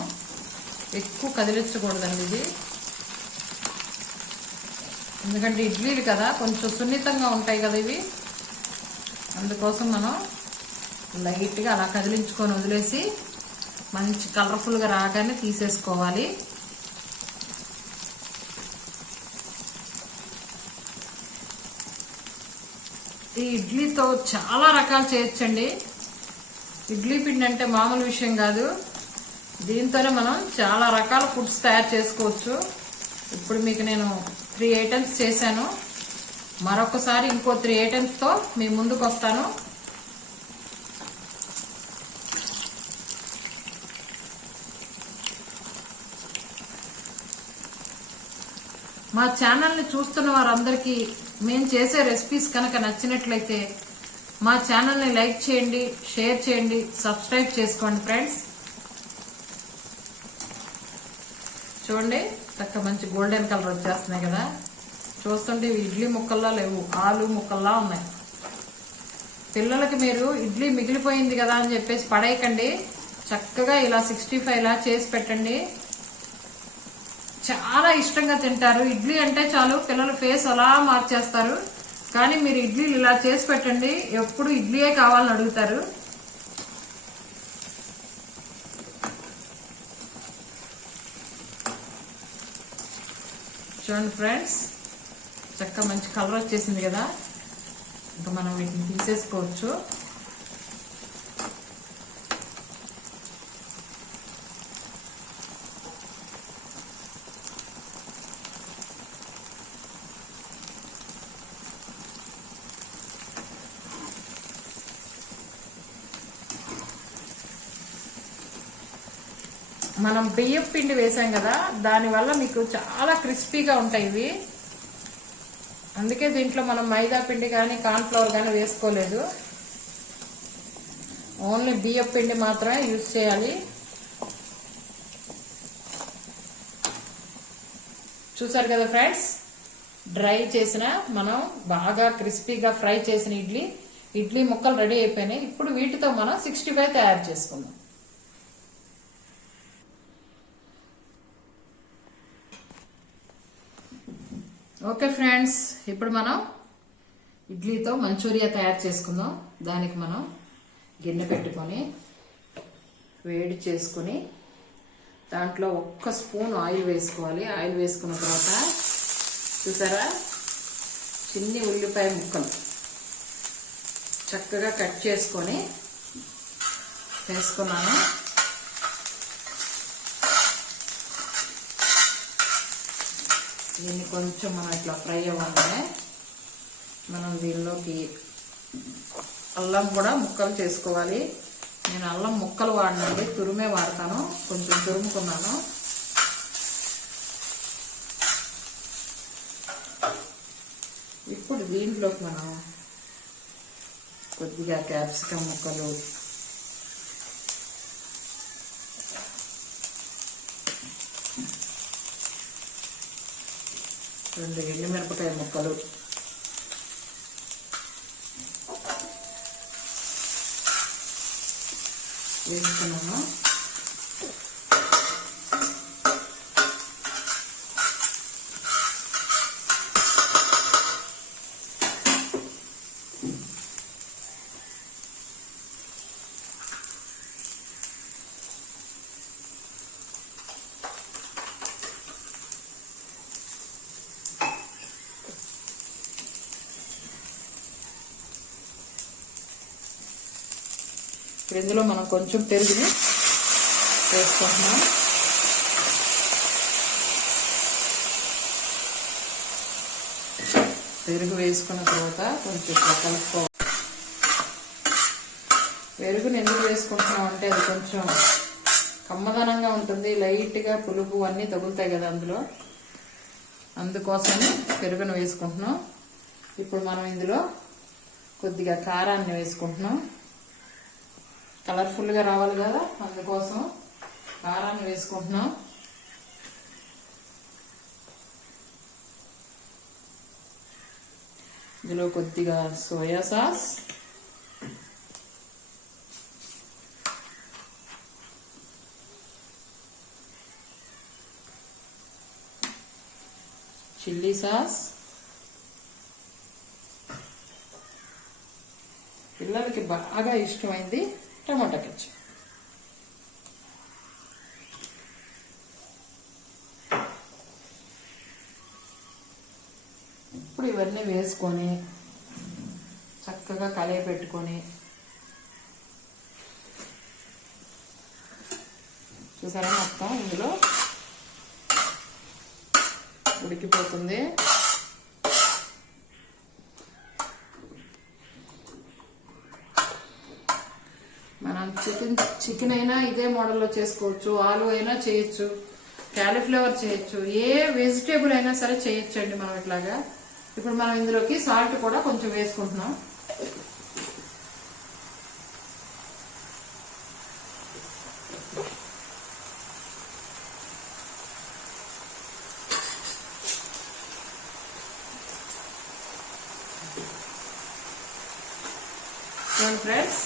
ఎక్కువ కదిలించకూడదండి ఇది, ఎందుకంటే ఇడ్లీలు కదా కొంచెం సున్నితంగా ఉంటాయి కదా ఇవి. అందుకోసం మనం లైట్గా అలా కదిలించుకొని వదిలేసి మంచి కలర్ఫుల్గా రాగానే తీసేసుకోవాలి. ఈ ఇడ్లీతో చాలా రకాలు చేయొచ్చండి. ఇడ్లీ పిండి అంటే మామూలు విషయం కాదు. దీంతోనే మనం చాలా రకాల ఫుడ్స్ తయారు చేసుకోవచ్చు. ఇప్పుడు మీకు నేను 3 ఐటమ్స్ చేశాను. మరొకసారి ఇంకో 3 ఐటమ్స్తో మీ ముందుకు వస్తాను. మా ఛానల్ని చూస్తున్న వారందరికీ మేము చేసే రెసిపీస్ కనుక నచ్చినట్లయితే మా ఛానల్ని లైక్ చేయండి, షేర్ చేయండి, సబ్స్క్రైబ్ చేసుకోండి ఫ్రెండ్స్. చూడండి, చక్క మంచి గోల్డెన్ కలర్ వచ్చేస్తున్నాయి కదా. చూస్తుంటే ఇడ్లీ ముక్కల్లా లేవు, ఆలు ముక్కల్లా ఉన్నాయి. పిల్లలకి మీరు ఇడ్లీ మిగిలిపోయింది కదా అని చెప్పేసి పడేయకండి. చక్కగా ఇలా 65 లా చేసి పెట్టండి. చాలా ఇష్టంగా తింటారు. ఇడ్లీ అంటే చాలు పిల్లల ఫేస్ అలా మార్చేస్తారు. కానీ మీరు ఇడ్లీలు ఇలా చేసి పెట్టండి, ఎప్పుడు ఇడ్లీయే కావాలని అడుగుతారు. చూడండి ఫ్రెండ్స్, చక్కగా మంచి కలర్ వచ్చేసింది కదా. ఇంకా మనం వీటిని తీసేసుకోవచ్చు. మనం బియ్యం పిండి వేసాం కదా, దానివల్ల మీకు చాలా క్రిస్పీగా ఉంటాయి ఇవి. అందుకే దీంట్లో మనం మైదా పిండి కానీ కార్న్ఫ్లవర్ కానీ వేసుకోలేదు. ఓన్లీ బియ్యం పిండి మాత్రమే యూజ్ చేయాలి. చూసారు కదా ఫ్రెండ్స్, డ్రై చేసిన మనం బాగా క్రిస్పీగా ఫ్రై చేసిన ఇడ్లీ ముక్కలు రెడీ అయిపోయినాయి. ఇప్పుడు వీటితో మనం 65 తయారు చేసుకుందాం. ఓకే ఫ్రెండ్స్, ఇప్పుడు మనం ఇడ్లీతో మంచూరియా తయారు చేసుకుందాం. దానికి మనం గిన్నె పెట్టుకొని వేడి చేసుకుని దాంట్లో 1 స్పూన్ ఆయిల్ వేసుకోవాలి. ఆయిల్ వేసుకున్న తర్వాత చూసారా, చిన్ని ఉల్లిపాయ ముక్కలు చక్కగా కట్ చేసుకొని వేసుకున్నాను. దీన్ని కొంచెం మనం ఇట్లా ఫ్రై అవ్వగానే మనం దీనిలోకి అల్లం కూడా ముక్కలు చేసుకోవాలి. నేను అల్లం ముక్కలు వాడినండి, తురుమే వాడతాను. కొంచెం తురుముకున్నాను. ఇప్పుడు దీంట్లోకి మనం కొద్దిగా క్యాప్సికమ్ ముక్కలు, రెండు ఎండుమిరపకాయ ముక్కలు, వేసుకున్నాను. ఇందులో మనం కొంచెం పెరుగుని వేసుకుంటున్నాం. పెరుగు వేసుకున్న తర్వాత కొంచెం కలుపుకోవాలి. పెరుగుని ఎందుకు వేసుకుంటున్నాం అంటే అది కొంచెం కమ్మదనంగా ఉంటుంది, లైట్గా పులుపు అన్నీ తగులుతాయి కదా అందులో, అందుకోసమే పెరుగును వేసుకుంటున్నాం. ఇప్పుడు మనం ఇందులో కొద్దిగా కారాన్ని వేసుకుంటున్నాం. కలర్ఫుల్గా రావాలి కదా, అందుకోసం కారాన్ని వేసుకుంటున్నాం. ఇందులో కొద్దిగా సోయా సాస్, చిల్లీ సాస్, పిల్లలకి బాగా ఇష్టమైంది టమాటా కెచప్. ఇప్పుడు ఇవన్నీ వేసుకొని చక్కగా కలయి పెట్టుకొని, చూసారా మొత్తం ఇందులో ఉడికిపోతుంది. మనం చికెన్ అయినా ఇదే మోడల్లో చేసుకోవచ్చు, ఆలు అయినా చేయొచ్చు, క్యాలీఫ్లవర్ చేయొచ్చు, ఏ వెజిటేబుల్ అయినా సరే చేయొచ్చు అండి మనం ఇట్లాగా. ఇప్పుడు మనం ఇందులోకి సాల్ట్ కూడా కొంచెం వేసుకుంటున్నాం. ఫ్రెండ్స్,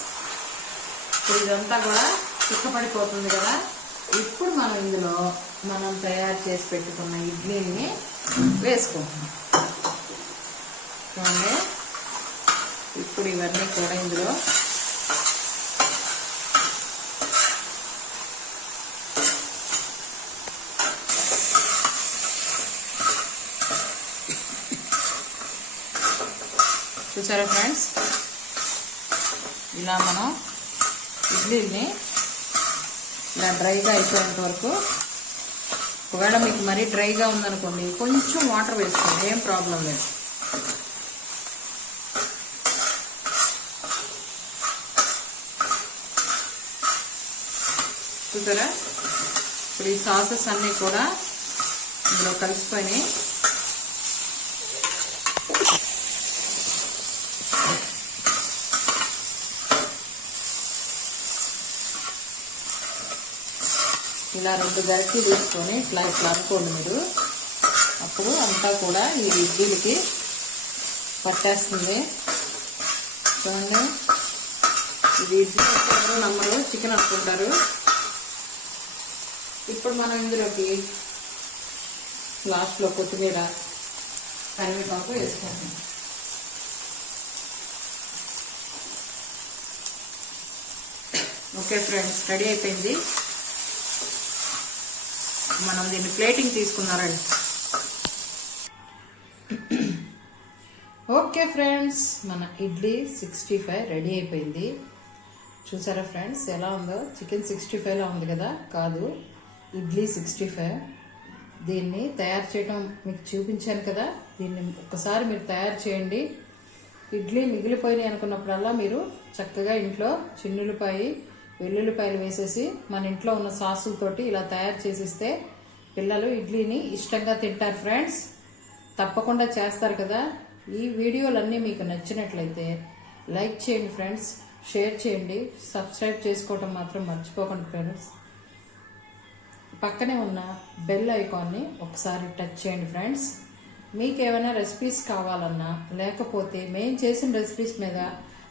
ఇదంతా కూడా చిక్కపడిపోతుంది కదా. ఇప్పుడు మనం ఇందులో మనం తయారు చేసి పెట్టుకున్న ఇడ్లీని వేసుకుంటున్నాం. చూడండి, ఇప్పుడు ఇవన్నీ కూడా ఇందులో చూసారా ఫ్రెండ్స్, ఇలా మనం ఇడ్లీని ఇలా డ్రైగా అయిపోయేంత వరకు, ఒకవేళ మీకు మరీ డ్రైగా ఉందనుకోండి కొంచెం వాటర్ వేసుకోండి, ఏం ప్రాబ్లం లేదు. చూసారా, ఇప్పుడు ఈ సాసెస్ అన్నీ కూడా ఇందులో కలిసిపోయినాయి. ఇలా 2 గరిటెలు తీసుకొని ఇట్లా అనుకోండి మీరు, అప్పుడు అంతా కూడా ఈ ఇడ్లీలకి పట్టేస్తుంది. చూడండి, ఇది ఇడ్లీ ఎవరు నమ్మరు, చికెన్ అనుకుంటారు. ఇప్పుడు మనం ఇందులోకి లాస్ట్లో కొత్తిమీర, కరివేపాకు వేసుకుంటాం. ఓకే ఫ్రెండ్స్, రెడీ అయిపోయింది. మనం దీన్ని ప్లేటింగ్ తీసుకున్నారండి. ఓకే ఫ్రెండ్స్, మన ఇడ్లీ 65 రెడీ అయిపోయింది. చూసారా ఫ్రెండ్స్ ఎలా ఉందో, చికెన్ 65లా ఉంది కదా, కాదు ఇడ్లీ 65. దీన్ని తయారు చేయడం మీకు చూపించాను కదా, దీన్ని ఒక్కసారి మీరు తయారు చేయండి. ఇడ్లీ మిగిలిపోయినాయి అనుకున్నప్పుడల్లా మీరు చక్కగా ఇంట్లో చిన్నులపాయి వెల్లుల్లిపాయలు వేసేసి మన ఇంట్లో ఉన్న సాసులతోటి ఇలా తయారు చేసిస్తే పిల్లలు ఇడ్లీని ఇష్టంగా తింటారు ఫ్రెండ్స్. తప్పకుండా చేస్తారు కదా. ఈ వీడియోలన్నీ మీకు నచ్చినట్లయితే లైక్ చేయండి ఫ్రెండ్స్, షేర్ చేయండి, సబ్స్క్రైబ్ చేసుకోవడం మాత్రం మర్చిపోకండి ఫ్రెండ్స్. పక్కనే ఉన్న బెల్ ఐకాన్ని ఒకసారి టచ్ చేయండి ఫ్రెండ్స్. మీకు ఏమైనా రెసిపీస్ కావాలన్నా లేకపోతే మేము చేసిన రెసిపీస్ మీద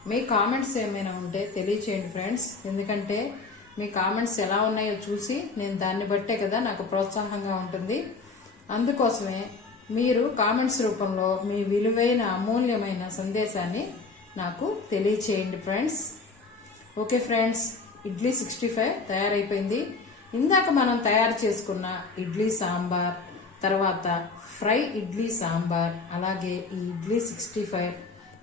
మీ కామెంట్స్ ఏమైనా ఉంటే తెలియచేయండి ఫ్రెండ్స్. ఎందుకంటే మీ కామెంట్స్ ఎలా ఉన్నాయో చూసి నేను దాన్ని బట్టే కదా నాకు ప్రోత్సాహంగా ఉంటుంది. అందుకోసమే మీరు కామెంట్స్ రూపంలో మీ విలువైన అమూల్యమైన సందేశాన్ని నాకు తెలియచేయండి ఫ్రెండ్స్. ఓకే ఫ్రెండ్స్, ఇడ్లీ 65 తయారైపోయింది. ఇందాక మనం తయారు చేసుకున్న ఇడ్లీ సాంబార్, తర్వాత ఫ్రై ఇడ్లీ సాంబార్, అలాగే ఈ ఇడ్లీ 65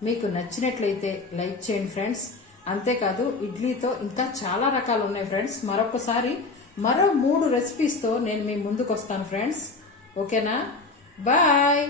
మీకు నచ్చినట్లయితే లైక్ చేయండి ఫ్రెండ్స్. అంతేకాదు ఇడ్లీతో ఇంకా చాలా రకాలు ఉన్నాయి ఫ్రెండ్స్. మరొకసారి మరో 3 రెసిపీస్తో నేను మీ ముందుకు వస్తాను ఫ్రెండ్స్. ఓకేనా? బాయ్.